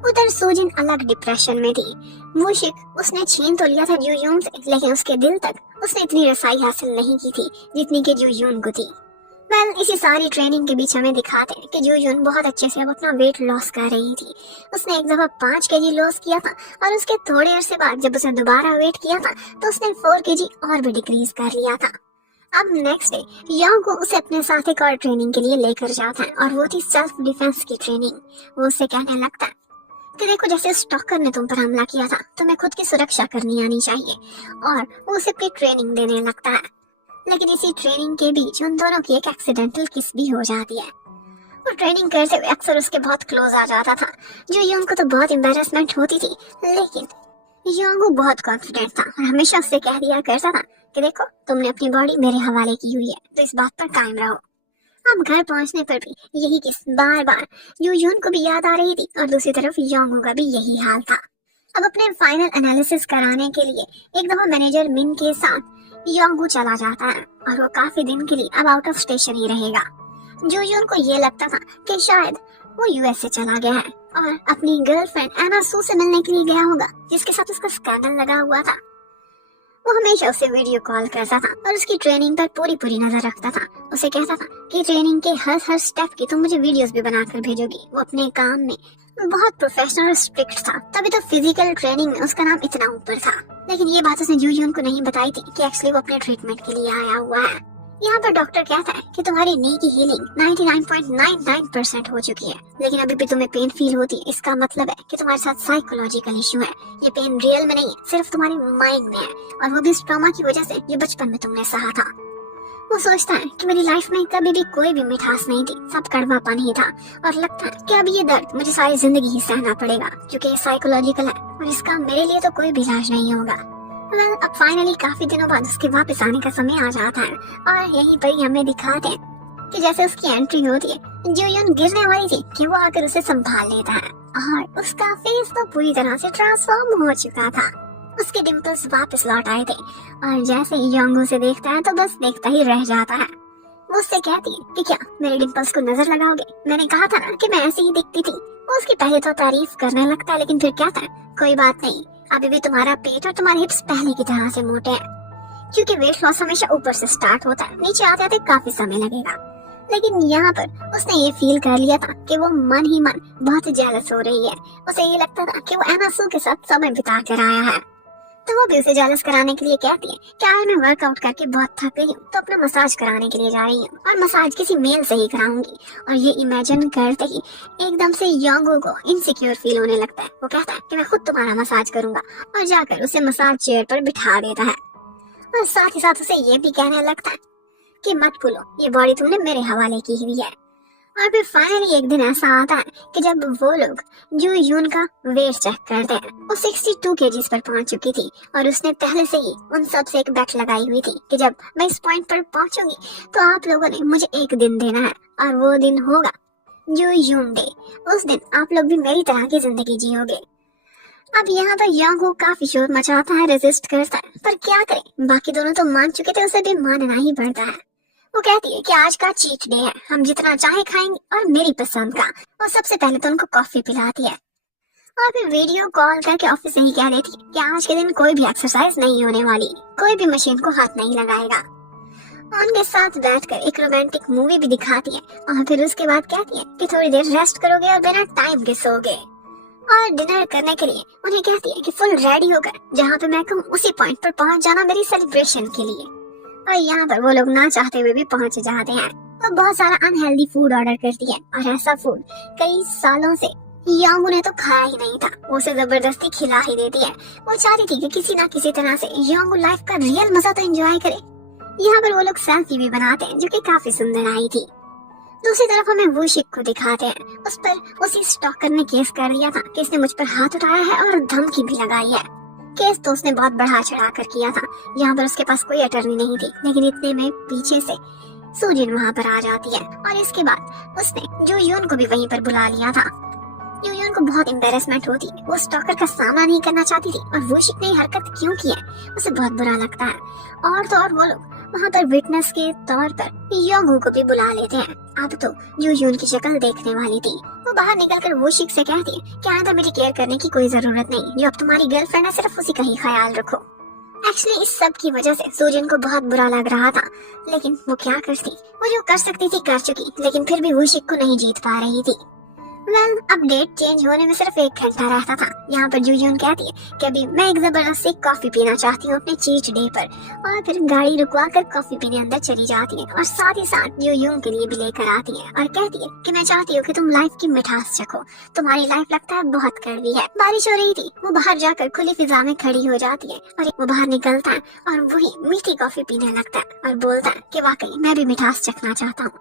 उधर सूजिन अलग डिप्रेशन में थी। वूशिक उसने छीन तो लिया था जूयून से, लेकिन उसके दिल तक उसने इतनी रसाई हासिल नहीं की थी जितनी कि जूयून को थी। इसी सारी ट्रेनिंग के बीच हमें दिखाते हैं कि जूयून बहुत अच्छे से अब अपना वेट लॉस कर रही थी। उसने एक दफा 5 kg लॉस किया था और उसके थोड़े अरसे बाद जब उसे दोबारा वेट किया था तो उसने 4 kg और भी डिक्रीज कर लिया था। अब नेक्स्ट डे योंगू उसे अपने साथ एक और ट्रेनिंग के लिए लेकर जाता है और वो थी सेल्फ डिफेंस की ट्रेनिंग। वो उसे कहने लगता है कि देखो जैसे स्टॉकर ने तुम पर हमला किया था तुम्हें खुद की सुरक्षा करनी आनी चाहिए, और वो उसे अपनी ट्रेनिंग देने लगता है। लेकिन इसी ट्रेनिंग के बीच उन दोनों की एक एक्सीडेंटल किस भी हो जाती है। वो ट्रेनिंग करते हुए अक्सर उसके बहुत क्लोज आ जाता था। जूयून को तो बहुत एम्बेरसमेंट होती थी, लेकिन योंगू बहुत कॉन्फिडेंट था और हमेशा उससे कह दिया करता था कि देखो तुमने अपनी बॉडी मेरे हवाले की हुई है तो इस बात पर कायम रहो। अब घर पहुंचने पर भी यही किस बार बार जूयून को भी याद आ रही थी और दूसरी तरफ योंगू का भी यही हाल था। अब अपने फाइनल एनालिसिस कराने के लिए एक दफा मैनेजर मिन के साथ योंगू चला जाता है और वो काफी दिन के लिए अब आउट ऑफ स्टेशन ही रहेगा। जूयून को ये लगता था कि शायद वो यूएस से चला गया है और अपनी गर्लफ्रेंड एना सू से मिलने के लिए गया होगा, जिसके साथ उसका स्कैंडल लगा हुआ था। वो हमेशा उसे वीडियो कॉल करता था और उसकी ट्रेनिंग पर पूरी नजर रखता था। उसे कहता था कि ट्रेनिंग के हर स्टेप की तुम मुझे वीडियोस भी बनाकर भेजोगी। वो अपने काम में बहुत प्रोफेशनल और स्ट्रिक्ट था, तभी तो फिजिकल ट्रेनिंग में उसका नाम इतना ऊपर था। लेकिन ये बात उसने जूयून को नहीं बताई थी कि एक्चुअली वो अपने ट्रीटमेंट के लिए आया हुआ है। यहाँ पर डॉक्टर कहता है कि तुम्हारी नी की हीलिंग 99.99% हो चुकी है, लेकिन अभी भी तुम्हें पेन फील होती है। इसका मतलब है कि तुम्हारे साथ साइकोलॉजिकल इशू है। ये पेन रियल में नहीं है, सिर्फ तुम्हारे माइंड में है, और वो भी इस ट्रॉमा की वजह से जो बचपन में तुमने सहा था। वो सोचता है कि मेरी लाइफ में कभी भी कोई भी मिठास नहीं थी, सब कड़वापन ही था, और लगता है कि अब ये दर्द मुझे सारी जिंदगी ही सहना पड़ेगा क्योंकि ये साइकोलॉजिकल है और इसका मेरे लिए तो कोई भी इलाज नहीं होगा। अब फाइनली काफी दिनों बाद उसके वापस आने का समय आ जाता है और यहीं पर ही हमें दिखाते हैं कि जैसे उसकी एंट्री होती है, जो गिरने वाली थी कि वो आकर उसे संभाल लेता है और उसका फेस तो पूरी तरह से ट्रांसफॉर्म हो चुका था। उसके डिम्पल्स वापस लौट आए थे और जैसे ही योंग उसे देखता है तो बस देखता ही रह जाता है। वो उससे कहती है कि क्या मेरे डिम्पल्स को नजर लगाओगे, मैंने कहा था ना कि मैं ऐसी ही दिखती थी। वो उसकी पहले तो तारीफ करने लगता है लेकिन फिर कहता है कोई बात नहीं, अभी भी तुम्हारा पेट और तुम्हारे हिप्स पहले की तरह से मोटे हैं, क्योंकि वेट लॉस हमेशा ऊपर से स्टार्ट होता है, नीचे आते आते काफी समय लगेगा। लेकिन यहाँ पर उसने ये फील कर लिया था कि वो मन ही मन बहुत जेलस हो रही है। उसे ये लगता था कि वो एमा सू के साथ समय बिता कर आया है, तो वो भी उसे जेलस कराने के लिए कहती है कि आज मैं वर्कआउट करके बहुत थक गई हूँ तो अपना मसाज कराने के लिए जा रही हूँ और मसाज किसी मेल से ही कराऊंगी। और ये इमेजिन करते ही एकदम से योंगो को इनसिक्योर फील होने लगता है। वो कहता है कि मैं खुद तुम्हारा मसाज करूंगा और जाकर उसे मसाज चेयर पर बिठा देता है और साथ ही साथ उसे ये भी कहने लगता है कि मत भूलो ये बॉडी तुमने मेरे हवाले की हुई है। और फिर फाइनली एक दिन ऐसा आता है कि जब वो लोग जो यून का वेट चेक करते हैं, वो 62 केजीज पर पहुंच चुकी थी और उसने पहले से ही उन सब से एक बेट लगाई हुई थी कि जब मैं इस पॉइंट पर पहुंचूंगी तो आप लोगों ने मुझे एक दिन देना है और वो दिन होगा जो यून डे। उस दिन आप लोग भी मेरी तरह की जिंदगी जियोगे। अब यहाँ पर योंग काफी शोर मचाता है, रेजिस्ट करता है, पर क्या करे, बाकी दोनों तो मान चुके थे, उसे भी मानना ही पड़ता है। वो कहती है कि आज का चीट डे है, हम जितना चाहे खाएंगे और मेरी पसंद का। वो सबसे पहले तो उनको कॉफी पिलाती है और फिर वीडियो कॉल करके ऑफिस से ही कह देती है कि आज के दिन कोई भी एक्सरसाइज नहीं होने वाली, कोई भी मशीन को हाथ नहीं लगाएगा। उनके साथ बैठकर एक रोमांटिक मूवी भी दिखाती है और फिर उसके बाद कहती है कि थोड़ी देर रेस्ट करोगे और बिना टाइम के सोगे। और डिनर करने के लिए उन्हें कहती है कि फुल रेडी होकर जहाँ पे मैं कहूँ उसी पॉइंट पर पहुँच जाना मेरी सेलिब्रेशन के लिए। और यहाँ पर वो लोग ना चाहते हुए भी पहुंच जाते हैं। वो बहुत सारा अनहेल्दी फूड ऑर्डर करती है और ऐसा फूड कई सालों से योंग ने तो खाया ही नहीं था, वो उसे जबरदस्ती खिला ही देती है। वो चाहती थी कि किसी ना किसी तरह से योंग लाइफ का रियल मजा तो एंजॉय करे। यहाँ पर वो लोग सेल्फी भी बनाते हैं जो कि काफी सुंदर आई थी। दूसरी तरफ हमें वूशिक को दिखाते हैं, उस पर उसी स्टॉकर ने केस कर दिया था कि इसने मुझ पर हाथ उठाया है और धमकी भी लगाई है। केस तो उसने बहुत बढ़ा चढ़ा कर किया था। यहाँ पर उसके पास कोई अटर्नी नहीं थी, लेकिन इतने में पीछे से सूजिन वहाँ पर आ जाती है और इसके बाद उसने जो यून को भी वहीं पर बुला लिया था। यून को बहुत एम्बेरसमेंट होती है, वो स्टॉकर का सामना नहीं करना चाहती थी और वूशिक ने हरकत क्यों की है उसे बहुत बुरा लगता है। और तो और वो लोग वहाँ पर विटनेस के तौर पर योंगू को भी बुला लेते हैं। अब तो यून की शक्ल देखने वाली थी। वो बाहर निकलकर वूशिक से कहती है कि आइंदा मेरी केयर करने की कोई जरूरत नहीं, जो अब तुम्हारी गर्लफ्रेंड है सिर्फ उसी का ही ख्याल रखो। एक्चुअली इस सब की वजह से सूजिन को बहुत बुरा लग रहा था, लेकिन वो क्या करती, वो जो कर सकती थी कर चुकी, लेकिन फिर भी वूशिक को नहीं जीत पा रही थी। अब डेट चेंज होने में सिर्फ 1 घंटा रहता था। यहाँ पर जूयून कहती है कि अभी मैं एक जबरदस्ती कॉफी पीना चाहती हूँ अपने चीट डे पर, और फिर गाड़ी रुकवा कर कॉफी पीने अंदर चली जाती है और साथ ही साथ जूयून के लिए भी लेकर आती है और कहती है कि मैं चाहती हूँ कि तुम लाइफ की मिठास चखो, तुम्हारी लाइफ लगता है बहुत कड़वी है। बारिश हो रही थी, वो बाहर जाकर खुली फिजा में खड़ी हो जाती है और वो बाहर निकलता है और वही मीठी कॉफी पीने लगता है और बोलता है कि वाकई मैं भी मिठास चखना चाहता हूँ।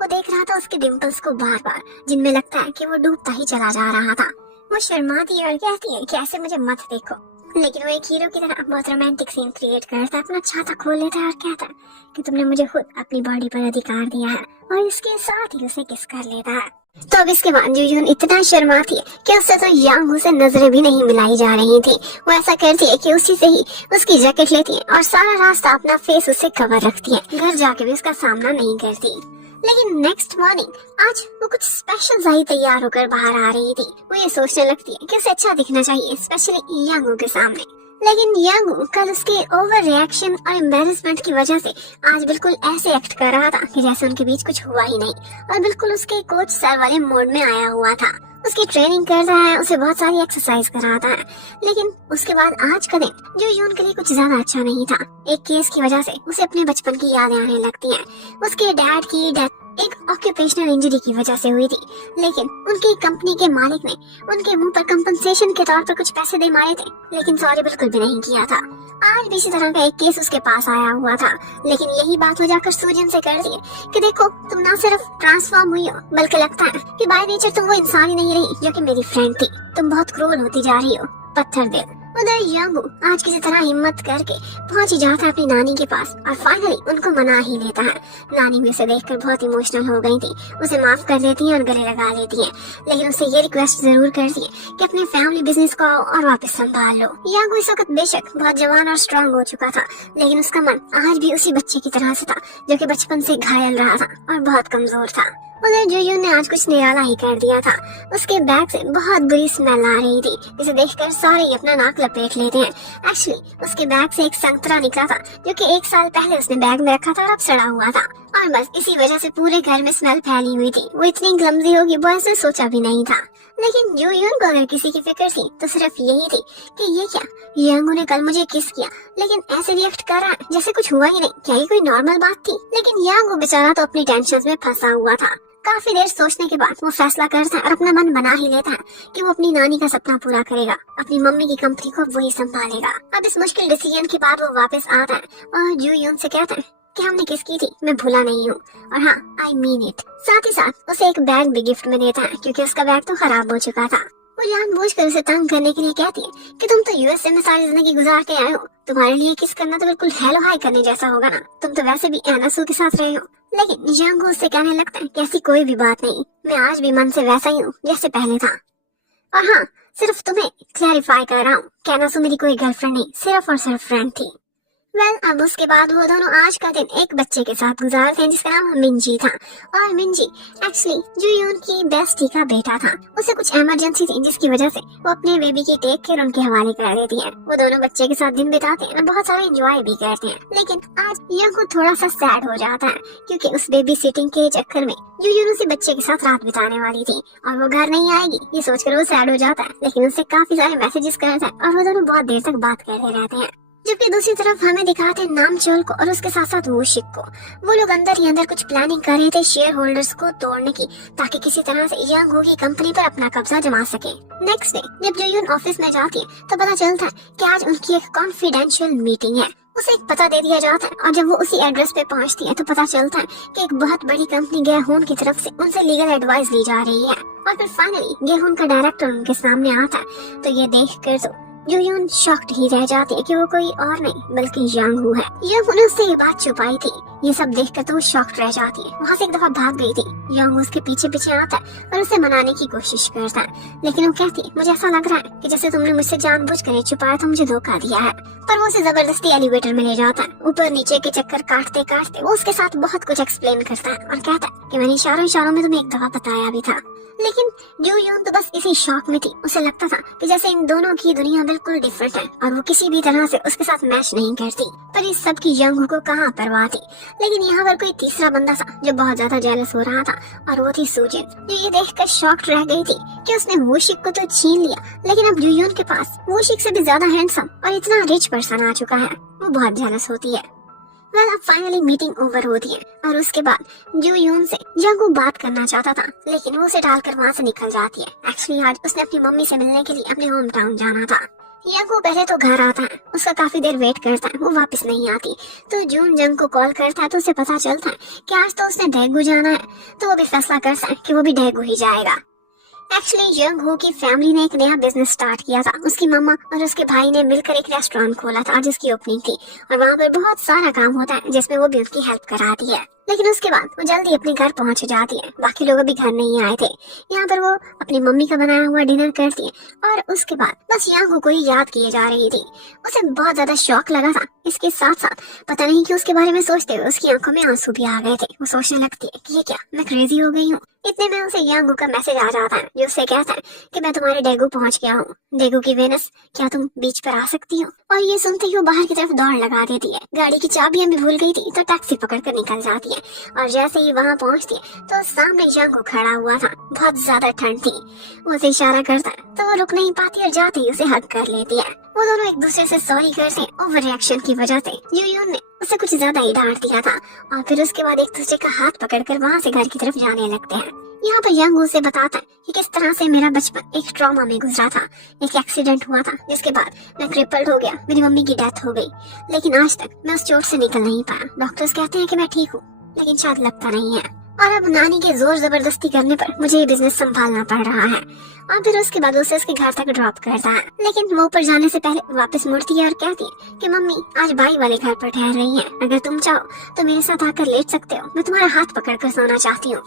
वो देख रहा था उसके डिम्पल्स को बार बार, जिनमें लगता है कि वो डूबता ही चला जा रहा था। वो शर्माती है और कहती है कि ऐसे मुझे मत देखो, लेकिन वो एक हीरो की तरह बहुत रोमांटिक सीन क्रिएट करता है, अपना छाता खोल लेता है और कहता है कि तुमने मुझे खुद अपनी बॉडी पर अधिकार दिया है, और इसके साथ ही उसे किस कर लेता है। तो अब इसके बाद जूयून इतना शर्माती है कि उससे तो यांग से नजरें भी नहीं मिलाई जा रही थी। वो ऐसा करती है कि उसी से ही उसकी जैकेट लेती है और सारा रास्ता अपना फेस उससे कवर रखती है, घर जाके भी उसका सामना नहीं करती। लेकिन नेक्स्ट मॉर्निंग आज वो कुछ स्पेशल सा ही तैयार होकर बाहर आ रही थी। वो ये सोचने लगती है कि उसे अच्छा दिखना चाहिए, स्पेशली यांगू के सामने। लेकिन यांगू कल उसके ओवर रिएक्शन और एम्बेरसमेंट की वजह से आज बिल्कुल ऐसे एक्ट कर रहा था कि जैसे उनके बीच कुछ हुआ ही नहीं, और बिल्कुल उसके कोच सर वाले मोड में आया हुआ था। उसकी ट्रेनिंग कर रहा है, उसे बहुत सारी एक्सरसाइज कराता है। लेकिन उसके बाद आज का दिन जो यून के लिए कुछ ज्यादा अच्छा नहीं था। एक केस की वजह से उसे अपने बचपन की यादें आने लगती हैं। उसके डैड की डेथ एक ऑक्यूपेशनल इंजरी की वजह से हुई थी, लेकिन उनकी कंपनी के मालिक ने उनके मुंह पर कंपनसेशन के तौर पर कुछ पैसे दे मारे थे, लेकिन सॉरी बिल्कुल भी नहीं किया था। आज भी इसी तरह का एक केस उसके पास आया हुआ था, लेकिन यही बात हो जाकर सूजन से कर दी कि देखो तुम ना सिर्फ ट्रांसफॉर्म हुई हो, बल्कि लगता है कि बाय नेचर तुम वो इंसान ही नहीं रही जो कि मेरी फ्रेंड थी। तुम बहुत क्रूर होती जा रही हो, पत्थर दिल। उधर यांगू आज किसी तरह हिम्मत करके पहुंच ही जाता है अपनी नानी के पास और फाइनली उनको मना ही लेता है। नानी भी उसे देखकर बहुत इमोशनल हो गई थी, उसे माफ कर देती है और गले लगा लेती है, लेकिन उसे ये रिक्वेस्ट जरूर करती है कि अपने फैमिली बिजनेस को आओ और वापस संभाल लो। यांगू इस वक्त बेशक बहुत जवान और स्ट्रांग हो चुका था, लेकिन उसका मन आज भी उसी बच्चे की तरह से था जो कि बचपन से घायल रहा था और बहुत कमजोर था। उधर जुयून ने आज कुछ निराला ही कर दिया था। उसके बैग से बहुत बुरी स्मेल आ रही थी, जिसे देखकर सारे ही अपना नाक लपेट लेते हैं। एक्चुअली उसके बैग से एक संतरा निकला था जो कि 1 साल पहले उसने बैग में रखा था और अब सड़ा हुआ था, और बस इसी वजह से पूरे घर में स्मेल फैली हुई थी। वो इतनी ग्लमजी होगी वो ऐसे सोचा भी नहीं था। लेकिन जुयून को अगर किसी की फिक्र थी तो सिर्फ यही थी कि ये क्या, यांगू ने कल मुझे किस किया, लेकिन ऐसे रिएक्ट कर रहा है जैसे कुछ हुआ ही नहीं। क्या ये कोई नॉर्मल बात थी? लेकिन यांगू बेचारा तो अपनी टेंशन में फंसा हुआ था। काफी देर सोचने के बाद वो फैसला करता है और अपना मन बना ही लेता है कि वो अपनी नानी का सपना पूरा करेगा, अपनी मम्मी की कंपनी को वही संभालेगा। अब इस मुश्किल डिसीजन के बाद वो वापस आता है और जुयून से कहता है कि हमने किस की थी मैं भूला नहीं हूँ, और हाँ आई मीन इट। साथ ही साथ उसे एक बैग भी गिफ्ट में देता है क्योंकि उसका बैग तो खराब हो चुका था। वो जानबूझकर उसे तंग करने के लिए कहती है कि तुम तो यूएसए में सारी जिंदगी गुजार के आए हो, तुम्हारे लिए किस करना तो बिल्कुल हेलो हाई करने जैसा होगा ना, तुम तो वैसे भी एनासू के साथ रहे हो। लेकिन यांगू उससे कहने लगता है कि ऐसी कोई भी बात नहीं, मैं आज भी मन से वैसा ही हूँ जैसे पहले था। और हाँ, सिर्फ तुम्हें क्लैरिफाई कर रहा हूँ, कैनासू मेरी कोई गर्लफ्रेंड नहीं, सिर्फ और सिर्फ फ्रेंड थी। अब उसके बाद वो दोनों आज का दिन एक बच्चे के साथ गुजारते हैं जिसका नाम मिंजी था, और मिंजी एक्चुअली जुयून की बेस्टी का बेटा था। उसे कुछ इमरजेंसी थी जिसकी वजह से वो अपने बेबी की टेक केयर उनके हवाले कर देती है। वो दोनों बच्चे के साथ दिन बिताते हैं और बहुत सारा एंजॉय भी करते हैं। लेकिन आज यांगू थोड़ा सा सैड हो जाता है क्योंकि उस बेबी सिटिंग के चक्कर में जुयून उसी बच्चे के साथ रात बिताने वाली थी और वो घर नहीं आएगी, ये सोचकर वो सैड हो जाता है। लेकिन उससे काफी सारे मैसेजेस करता है और वो दोनों बहुत देर तक बात करते रहते हैं। जबकि दूसरी तरफ हमें दिखाते हैं नामचोल को और उसके साथ साथ वूशिक को। वो लोग अंदर ही अंदर कुछ प्लानिंग कर रहे थे शेयर होल्डर्स को तोड़ने की, ताकि किसी तरह से यांगू की कंपनी पर अपना कब्जा जमा सके। नेक्स्ट डे जब जुयून ऑफिस में जाती है तो पता चलता है कि आज उनकी एक कॉन्फिडेंशियल मीटिंग है। उसे एक पता दे दिया जाता है और जब वो उसी एड्रेस पे पहुंचती है तो पता चलता है कि एक बहुत बड़ी कंपनी गेहून की तरफ से उनसे लीगल एडवाइस ली जा रही है। और फिर फाइनली गेहून का डायरेक्टर उनके सामने आता है तो ये देख कर तो जुयून शॉक्ड ही रह जाती है कि वो कोई और नहीं बल्कि यांगू है। यांगू ने उससे ये बात छुपाई थी, ये सब देखकर तो वो शॉक्ड रह जाती है। वहाँ से एक दफा भाग गई थी। यांगू उसके पीछे पीछे आता है और उसे मनाने की कोशिश करता है, लेकिन वो कहती है मुझे ऐसा लग रहा है कि जैसे तुमने मुझसे जानबूझकर ये छुपाया तो मुझे धोखा दिया है। पर वो उसे जबरदस्ती एलिवेटर में ले जाता है। ऊपर नीचे के चक्कर काटते काटते वो उसके साथ बहुत कुछ एक्सप्लेन करता है और कहता है कि मैंने इशारों में तुम्हें एक दफा बताया भी था। लेकिन जुयून तो बस इसी शौक में थी। उसे लगता था कि जैसे इन दोनों की दुनिया बिल्कुल डिफरेंट है और वो किसी भी तरह से उसके साथ मैच नहीं करती। पर इस सब की यांगू को कहाँ परवाह थी। लेकिन यहाँ पर कोई तीसरा बंदा था जो बहुत ज्यादा जेलस हो रहा था और वो थी सूजन, जो ये देखकर शॉक्ड रह गई थी कि उसने वूशिक को तो छीन लिया, लेकिन अब जुयून के पास वूशिक से भी ज्यादा हैंडसम और इतना रिच पर्सन आ चुका है। वो बहुत जेलस होती है। अब फाइनली मीटिंग ओवर होती है और उसके बाद जुयून से यांगू बात करना चाहता था, लेकिन वो उसे डालकर वहाँ से निकल जाती है। एक्चुअली आज उसने अपनी मम्मी से मिलने के लिए अपने होम टाउन जाना था। यांगू पहले तो घर आता है, उसका काफी देर वेट करता है, वो वापस नहीं आती। तो जून जंग को कॉल करता है तो उसे पता चलता है कि आज तो उसने डेगू जाना है, तो वो भी फैसला करता है कि वो भी डेगू ही जाएगा। एक्चुअली यांगू की फैमिली ने एक नया बिजनेस स्टार्ट किया था। उसकी मम्मा और उसके भाई ने मिलकर एक रेस्टोरेंट खोला था जिसकी ओपनिंग थी, और वहाँ पर बहुत सारा काम होता है जिसमें वो भी उनकी हेल्प कराती है। लेकिन उसके बाद वो जल्दी अपने घर पहुंच जाती है। बाकी लोग अभी घर नहीं आए थे। यहाँ पर वो अपनी मम्मी का बनाया हुआ डिनर करती है और उसके बाद बस यांगू को ही याद किए जा रही थी। उसे बहुत ज्यादा शौक लगा था। इसके साथ साथ पता नहीं कि उसके बारे में सोचते हुए उसकी आंखों में आंसू भी आ गए थे। वो सोचने लगती है कि ये क्या, मैं क्रेजी हो गई हूँ। इतने में उसे यांगू का मैसेज आ जाता है जो उससे कहता है कि मैं तुम्हारे डेगू पहुंच गया हूँ। डेगू की वेनस, क्या तुम बीच पर आ सकती हो? और ये सुनते ही वो बाहर की तरफ दौड़ लगा देती है। गाड़ी की चाबियां भी भूल गई थी तो टैक्सी पकड़कर निकल जाती है। और जैसे ही वहाँ पहुँचती है तो सामने यांगू खड़ा हुआ था। बहुत ज्यादा ठंड थी। वो उसे इशारा करता है तो वो रुक नहीं पाती और जाते ही उसे हग कर लेती है। वो दोनों एक दूसरे से सॉरी करते हैं ओवर रिएक्शन की वजह से। जुयून ने उससे कुछ ज्यादा ही डांट दिया था और फिर उसके बाद एक दूसरे का हाथ पकड़कर वहाँ से घर की तरफ जाने लगते हैं। यहाँ पर यंग उसे बताता है कि किस तरह से मेरा बचपन एक ट्रॉमा में गुजरा था। एक एक्सीडेंट हुआ था जिसके बाद मैं क्रिपल्ड हो गया, मेरी मम्मी की डेथ हो गई, लेकिन आज तक मैं उस चोट से निकल नहीं पाया। डॉक्टर्स कहते हैं कि मैं ठीक हूँ, लेकिन शायद लगता नहीं है। और अब नानी के जोर जबरदस्ती करने पर मुझे ये बिजनेस संभालना पड़ रहा है। और फिर उसके बाद उसे उसके घर तक ड्रॉप करता है, लेकिन वो ऊपर जाने से पहले वापस मुड़ती है और कहती है कि मम्मी आज बाई वाले घर पर ठहर रही हैं, अगर तुम चाहो तो मेरे साथ आकर लेट सकते हो, मैं तुम्हारा हाथ पकड़ कर सोना चाहती हूँ।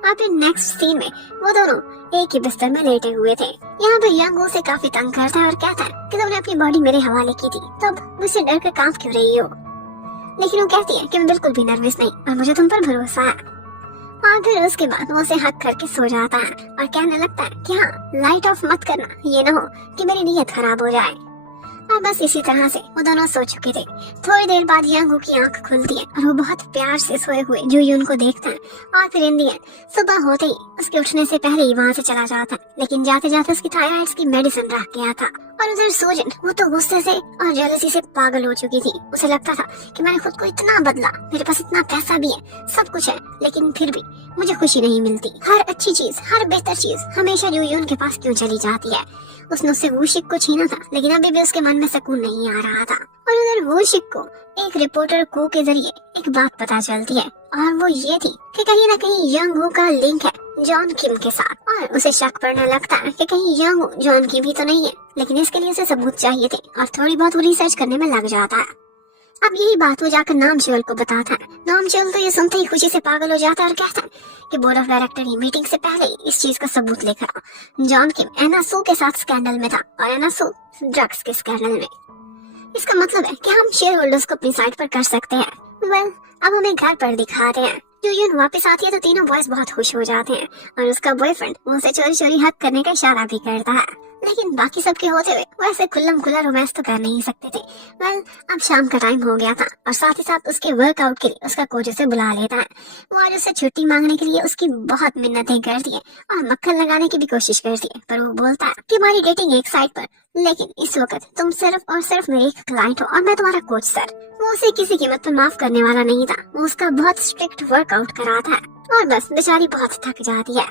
और फिर नेक्स्ट सीन में वो दोनों एक ही बिस्तर में लेटे हुए थे। यहाँ पर यंग उसे काफी तंग करता है और कहता है कि तुमने अपनी बॉडी मेरे हवाले की थी, तब मुझसे डर कर कांप क्यों रही हो। लेकिन वो कहती है कि मैं बिल्कुल भी नर्वस नहीं और मुझे तुम पर भरोसा है। और फिर उसके बाद वो उसे हक करके सो जाता है और कहने लगता है कि हाँ, लाइट ऑफ मत करना, ये ना हो कि मेरी नीयत खराब हो जाए। और बस इसी तरह से वो दोनों सो चुके थे। थोड़ी देर बाद यंग की आंख खुलती है और वो बहुत प्यार से सोए हुए जूयून को देखता है। और फिर इन दी एंड सुबह होते ही उसके उठने से पहले ही वहाँ से चला जाता है, लेकिन जाते जाते उसकी थायराइड की मेडिसिन रख गया था। और उधर सोजन, वो तो गुस्से से और जेलसी से पागल हो चुकी थी। उसे लगता था कि मैंने खुद को इतना बदला, मेरे पास इतना पैसा भी है, सब कुछ है, लेकिन फिर भी मुझे खुशी नहीं मिलती। हर अच्छी चीज, हर बेहतर चीज हमेशा जूयून के पास क्यों चली जाती है। उसने उससे वूशिक को छीना था, लेकिन अभी भी उसके मन में सुकून नहीं आ रहा था। और उधर वूशिक को एक रिपोर्टर को के जरिए एक बात पता चलती है, और वो ये थी कि कहीं न कहीं यंग हू का लिंक है जॉन किम के साथ। और उसे शक पड़ने लगता है कि कहीं यंग हू जॉन की भी तो नहीं है, लेकिन इसके लिए उसे सबूत चाहिए थे और थोड़ी बहुत वो रिसर्च करने में लग जाता है। अब यही बात वो जाकर नामचोल को बताता है। नामचोल तो ये सुनते ही खुशी से पागल हो जाता है और कहता है कि बोर्ड ऑफ डायरेक्टर की मीटिंग से पहले ही इस चीज का सबूत लेकर आओ। जॉन किम एना सू के साथ स्कैंडल में था और एना सू ड्रग्स के स्कैंडल में। इसका मतलब है कि हम शेयर होल्डर्स को अपनी साइड पर कर सकते हैं। वेल, अब हमें घर पर दिखाते हैं। जूयून वापस आती है तो तीनों बॉयज बहुत खुश हो जाते हैं और उसका बॉयफ्रेंड उसे चोरी चोरी हक करने का इशारा भी करता है, लेकिन बाकी सबके होते हुए वैसे खुल्लम खुल्ला रोमांस तो कर नहीं सकते थे। वेल, अब शाम का टाइम हो गया था और साथ ही साथ उसके वर्कआउट के लिए उसका कोच उसे बुला लेता है। वो आज उससे छुट्टी मांगने के लिए उसकी बहुत मिन्नतें करती है और मक्खन लगाने की भी कोशिश करती है, पर वो बोलता है कि हमारी डेटिंग एक साइड पर, लेकिन इस वक्त तुम सिर्फ और सिर्फ मेरे एक क्लाइंट हो और मैं तुम्हारा कोच सर। वो उसे किसी कीमत पर माफ करने वाला नहीं था। वो उसका बहुत स्ट्रिक्ट वर्कआउट कराता है और बस बेचारी बहुत थक जाती है।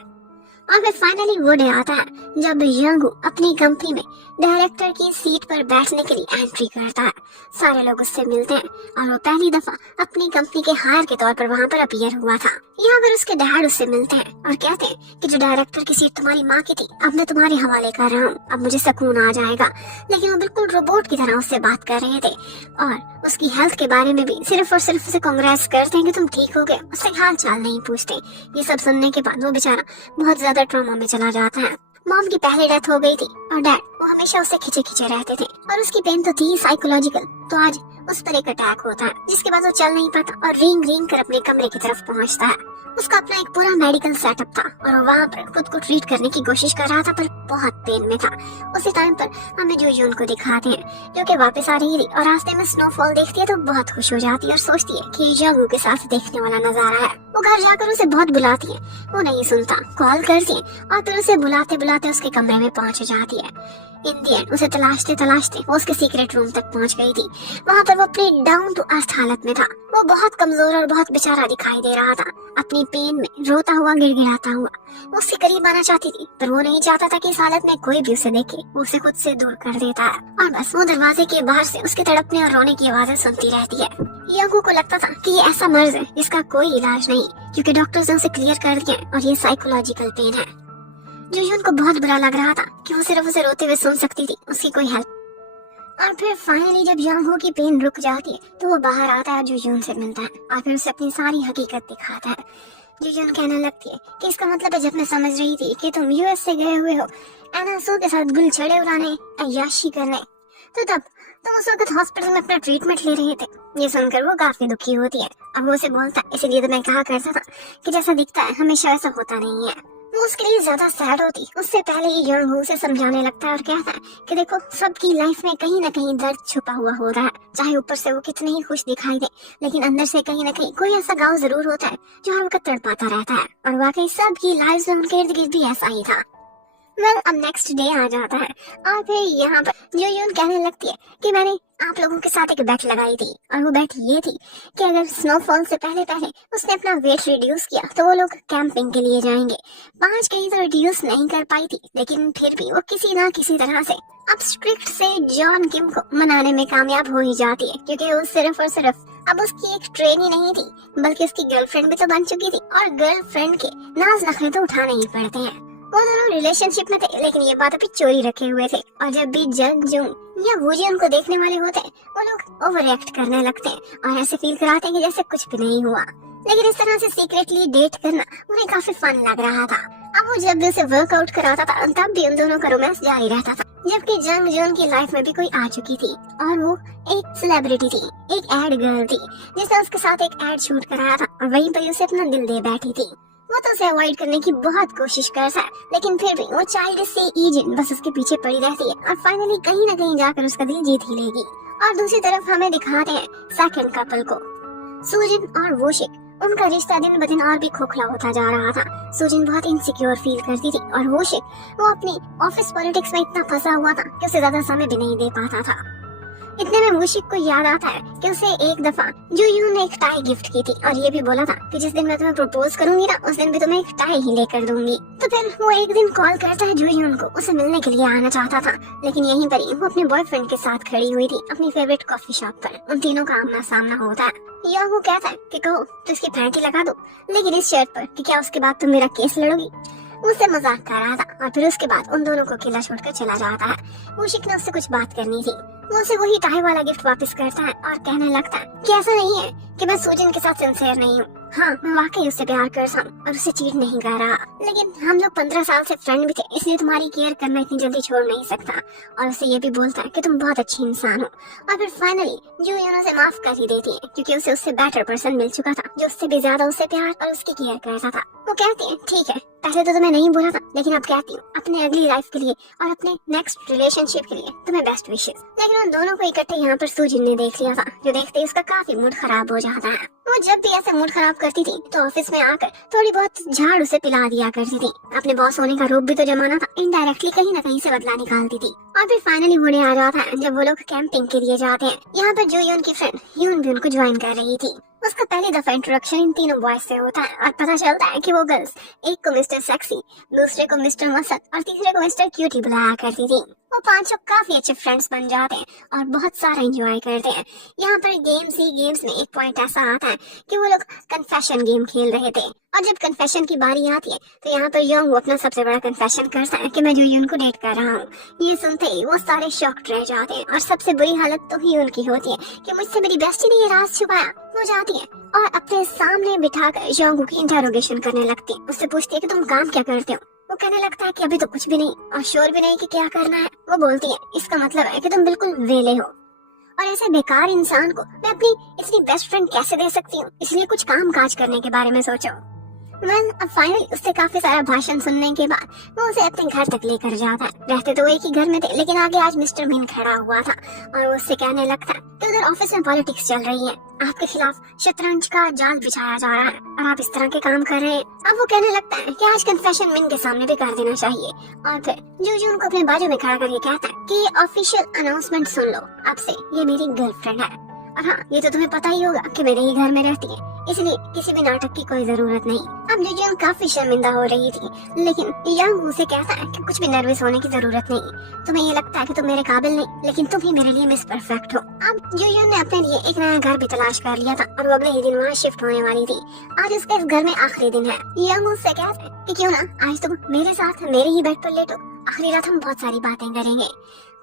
और फिर फाइनली वो डे आता है जब यंग अपनी कंपनी में डायरेक्टर की सीट पर बैठने के लिए एंट्री करता है। सारे लोग उससे मिलते हैं और वो पहली दफा अपनी कंपनी के हायर के तौर पर वहाँ पर अपीयर हुआ था। यहाँ पर उसके डैड उससे मिलते हैं और कहते हैं कि जो डायरेक्टर की सीट तुम्हारी माँ की थी, अब मैं तुम्हारे हवाले कर रहा हूँ, अब मुझे सुकून आ जाएगा। लेकिन वो बिल्कुल रोबोट की तरह उससे बात कर रहे थे और उसकी हेल्थ के बारे में भी सिर्फ और सिर्फ उसे कांग्रेस करते हैं कि तुम ठीक हो गए, उससे हाल चाल नहीं पूछते। ये सब सुनने के बाद वो बेचारा बहुत ज्यादा ट्रॉमा में चला जाता है। मॉम की पहले डेथ हो गई थी और डैड वो हमेशा उससे खिंचे खिंचे रहते थे और उसकी पेन तो थी साइकोलॉजिकल, तो आज उस पर एक अटैक होता है जिसके बाद वो चल नहीं पाता और रींग रींग कर अपने कमरे की तरफ पहुंचता है। उसका अपना एक पूरा मेडिकल सेटअप था और वो वहाँ पर खुद को ट्रीट करने की कोशिश कर रहा था, पर बहुत पेन में था। उसी टाइम पर हमें जूयून को दिखाते हैं जो कि वापस आ रही थी और रास्ते में स्नोफॉल देखती है तो बहुत खुश हो जाती है और सोचती है कि यंग के साथ देखने वाला नजारा है। वो घर जाकर उसे बहुत बुलाती है, वो नहीं सुनता, कॉल करती है और फिर उसे बुलाते बुलाते उसके कमरे में पहुंच जाती है। इन दी एंड उसे तलाशते तलाशते वो उसके सीक्रेट रूम तक पहुंच गई थी। वहाँ पर वो अपनी डाउन टू अर्थ हालत में था। वो बहुत कमजोर और बहुत बेचारा दिखाई दे रहा था, अपनी पेन में रोता हुआ गिड़गिड़ाता हुआ। वो उससे करीब आना चाहती थी, पर वो नहीं चाहता था कि इस हालत में कोई भी उसे देखे। वो उसे खुद से दूर कर देता है और बस वो दरवाजे के बाहर से उसके तड़पने और रोने की आवाजें सुनती रहती है। यंगू को लगता था कि ये ऐसा मर्ज है जिसका कोई इलाज नहीं, क्योंकि डॉक्टर्स ने उसे क्लियर कर दिया और ये साइकोलॉजिकल पेन है। जूयून को बहुत बुरा लग रहा था कि वो सिर्फ उसे रोते हुए सुन सकती थी, उसकी कोई हेल्प। और फिर फाइनली जब यंगू की पेन रुक जाती है तो वो बाहर आता है, जूयून से मिलता है और फिर उसे अपनी सारी हकीकत दिखाता है। जूयून कहने लगती है कि इसका मतलब है जब मैं समझ रही थी कि तुम यूएस से गए हुए हो एना सू के साथ गुलछड़े उड़ाने, अय्याशी करने, तो तब तुम उस वक्त हॉस्पिटल में अपना ट्रीटमेंट ले रहे थे। ये सुनकर वो काफी दुखी होती है। अब वो उसे बोलता है, इसीलिए तो मैं कहा करता था कि जैसा दिखता है हमेशा ऐसा होता नहीं है। वो उसके लिए ज्यादा सैड होती, उससे पहले ही यंग उसे समझाने लगता है और कहता है कि देखो सबकी लाइफ में कहीं ना कहीं दर्द छुपा हुआ होता है, चाहे ऊपर से वो कितने ही खुश दिखाई दे, लेकिन अंदर से कहीं ना कहीं कोई ऐसा गाँव जरूर होता है जो हर वक्त तड़पाता रहता है। और वाकई सबकी लाइफ में उनके इर्द गिर्द भी ऐसा ही था। अब नेक्स्ट डे आ जाता है और फिर यहाँ पर जो यून कहने लगती है कि मैंने आप लोगों के साथ एक बेट लगाई थी और वो बेट ये थी कि अगर स्नोफॉल से पहले पहले उसने अपना वेट रिड्यूस किया तो वो लोग कैंपिंग के लिए जाएंगे। 5 कहीं तो रिड्यूस नहीं कर पाई थी, लेकिन फिर भी वो किसी ना किसी तरह से अब स्ट्रिक्ट से जॉन किम को मनाने में कामयाब हो ही जाती है, क्योंकि वो सिर्फ और सिर्फ अब उसकी एक ट्रेन ही नहीं थी बल्कि उसकी गर्लफ्रेंड भी तो बन चुकी थी और गर्लफ्रेंड के नाज नखरे तो उठाने ही पड़ते हैं। वो दोनों रिलेशनशिप में थे, लेकिन ये बात अभी चोरी रखे हुए थे और जब भी जंग जून या वूजी उनको देखने वाले होते हैं वो लोग ओवर रिएक्ट करने लगते हैं और ऐसे फील कराते हैं कि जैसे कुछ भी नहीं हुआ। लेकिन इस तरह से सीक्रेटली डेट करना उन्हें काफी फन लग रहा था। अब वो जब भी उसे वर्कआउट कराता था तब भी उन दोनों का रोमांस जारी रहता था, जबकि जंग जून की लाइफ में भी कोई आ चुकी थी और वो एक सेलिब्रिटी थी, एक एड गर्ल थी जिसने उसके साथ एक एड शूट कराया था और वहीं पर उसे अपना दिल दे बैठी थी। वो तो उसे अवॉइड करने की बहुत कोशिश करता है, लेकिन फिर भी वो चाइल्ड से ईजिन बस उसके पीछे पड़ी रहती है और फाइनली कहीं ना कहीं जाकर उसका दिल जीत ही लेगी। और दूसरी तरफ हमें दिखाते हैं सेकंड कपल को, सुजिन और वोशिक। उनका रिश्ता दिन ब दिन और भी खोखला होता जा रहा था। सुजिन बहुत इनसिक्योर फील करती थी और वोशिक वो अपनी ऑफिस पॉलिटिक्स में इतना फंसा हुआ था कि उसे ज्यादा समय भी नहीं दे पाता था। इतने में वोशिक को याद आता है कि उसे एक दफा जो यून ने एक टाई गिफ्ट की थी और ये भी बोला था कि जिस दिन मैं तुम्हें प्रपोज करूंगी ना उस दिन भी तुम्हें एक टाई ही लेकर दूंगी। तो फिर वो एक दिन कॉल करता है जूयून को, उसे मिलने के लिए आना चाहता था, लेकिन यहीं पर ही वो अपने बॉयफ्रेंड के साथ खड़ी हुई थी अपनी फेवरेट कॉफी शॉप पर। उन तीनों का आमना सामना होता है। या वो कहता है कि कहो तो इसकी पैंट ही लगा दो, लेकिन इस शर्त पर कि क्या उसके बाद तुम मेरा केस लड़ोगी। उससे मजाक कर रहा था और फिर उसके बाद उन दोनों को अकेला छोड़कर चला जाता है। वोशिक ने उससे कुछ बात करनी थी। वो उसे वही टाई वाला गिफ्ट वापस करता है और कहने लगता है कि ऐसा नहीं है कि मैं सुजिन के साथ सिंसियर नहीं हूँ। हाँ, मैं वाकई उससे प्यार करता हूँ और उसे चीट नहीं कर रहा, लेकिन हम लोग 15 साल से फ्रेंड भी थे, इसलिए तुम्हारी केयर करना इतनी जल्दी छोड़ नहीं सकता। और उसे ये भी बोलता है कि तुम बहुत अच्छी इंसान हो। और फिर फाइनली जूयून उसे माफ कर ही देती है, क्योंकि उसे उससे बेटर पर्सन मिल चुका था जो उससे भी ज्यादा उसे प्यार और उसकी केयर करता था। वो कहती है ठीक है, पहले तो तुम्हें नहीं बोला था, लेकिन अब कहती हूँ अपने अगली लाइफ के लिए और अपने नेक्स्ट रिलेशनशिप के लिए तुम्हें बेस्ट विशेस। लेकिन उन दोनों को इकट्ठे यहाँ पर सुजिन ने देख लिया था, जो देखते ही उसका काफी मूड खराब हो जाता है। वो जब भी ऐसे मूड खराब करती थी तो ऑफिस में आकर थोड़ी बहुत झाड़ उसे पिला दिया करती थी। अपने बॉस होने का रूप भी तो जमाना था, इनडायरेक्टली कहीं ना कहीं से बदला निकालती थी। और फिर फाइनली वो डे आ जाता है जब वो लोग कैंपिंग के लिए जाते हैं। यहाँ पर जो यून की फ्रेंड यून भी उनको ज्वाइन कर रही थी। उसका पहली दफा इंट्रोडक्शन इन तीनों बॉयज से होता है और पता चलता है कि वो गर्ल्स एक को मिस्टर सेक्सी, दूसरे को मिस्टर मसद और तीसरे को मिस्टर क्यूटी बुलाया करती थी। वो पांचों काफी अच्छे फ्रेंड्स बन जाते हैं और बहुत सारा एंजॉय करते हैं। यहाँ पर गेम्स में एक पॉइंट ऐसा आता है कि वो लोग कन्फेशन गेम खेल रहे थे और जब कन्फेशन की बारी आती है तो यहाँ पर योंग अपना सबसे बड़ा कन्फेशन करता है कि मैं जूयून को डेट कर रहा हूँ। ये सुनते ही वो सारे शॉक्ड रह जाते हैं और सबसे बुरी हालत तो ही उनकी होती है कि मुझसे मेरी बेस्टी ने ये राज छुपाया। वो जाती है और अपने सामने बिठाकर योंग की इंटरोगेशन करने लगती है। उससे पूछती है कि तुम काम क्या करते हो। वो कहने लगता है कि अभी तो कुछ भी नहीं और श्योर भी नहीं कि क्या करना है। वो बोलती है इसका मतलब है कि तुम बिल्कुल वेले हो और ऐसे बेकार इंसान को मैं अपनी इतनी बेस्ट फ्रेंड कैसे दे सकती हूँ, इसलिए कुछ काम काज करने के बारे में सोचो। अब फाइनली उससे काफी सारा भाषण सुनने के बाद वो उसे अपने घर तक लेकर जाता है। रहते तो एक ही घर में थे, लेकिन आगे आज मिस्टर मीन खड़ा हुआ था और वो उससे कहने लगता है कि उधर ऑफिस में पॉलिटिक्स चल रही है, आपके खिलाफ शतरंज का जाल बिछाया जा रहा है और आप इस तरह के काम कर रहे हैं। अब वो कहने लगता है कि आज कन्फेशन मिन के सामने भी कर देना चाहिए और फिर जूजून को अपने बाजू में खड़ा करके कहता है कि ये ऑफिशियल अनाउंसमेंट सुन लो, अब से ये मेरी गर्लफ्रेंड है और हाँ, ये तो तुम्हें पता ही होगा कि मेरे ही घर में रहती है, इसलिए किसी भी नाटक की कोई जरूरत नहीं। अब जूजून काफी शर्मिंदा हो रही थी, लेकिन यांग उसे कहता है कि कुछ भी नर्वस होने की जरूरत नहीं। तुम्हें ये लगता है कि तुम मेरे काबिल नहीं, लेकिन तुम ही मेरे लिए मिस परफेक्ट हो। अब जूजून ने अपने लिए एक नया घर भी तलाश कर लिया था और वो अगले ही दिन वहाँ शिफ्ट होने वाली थी। आज उसके इस घर में आखिरी दिन है। यांग उससे कहता है कि क्यों ना आज तुम मेरे साथ मेरे ही बेड पर लेटो, आखिरी रात हम बहुत सारी बातें करेंगे।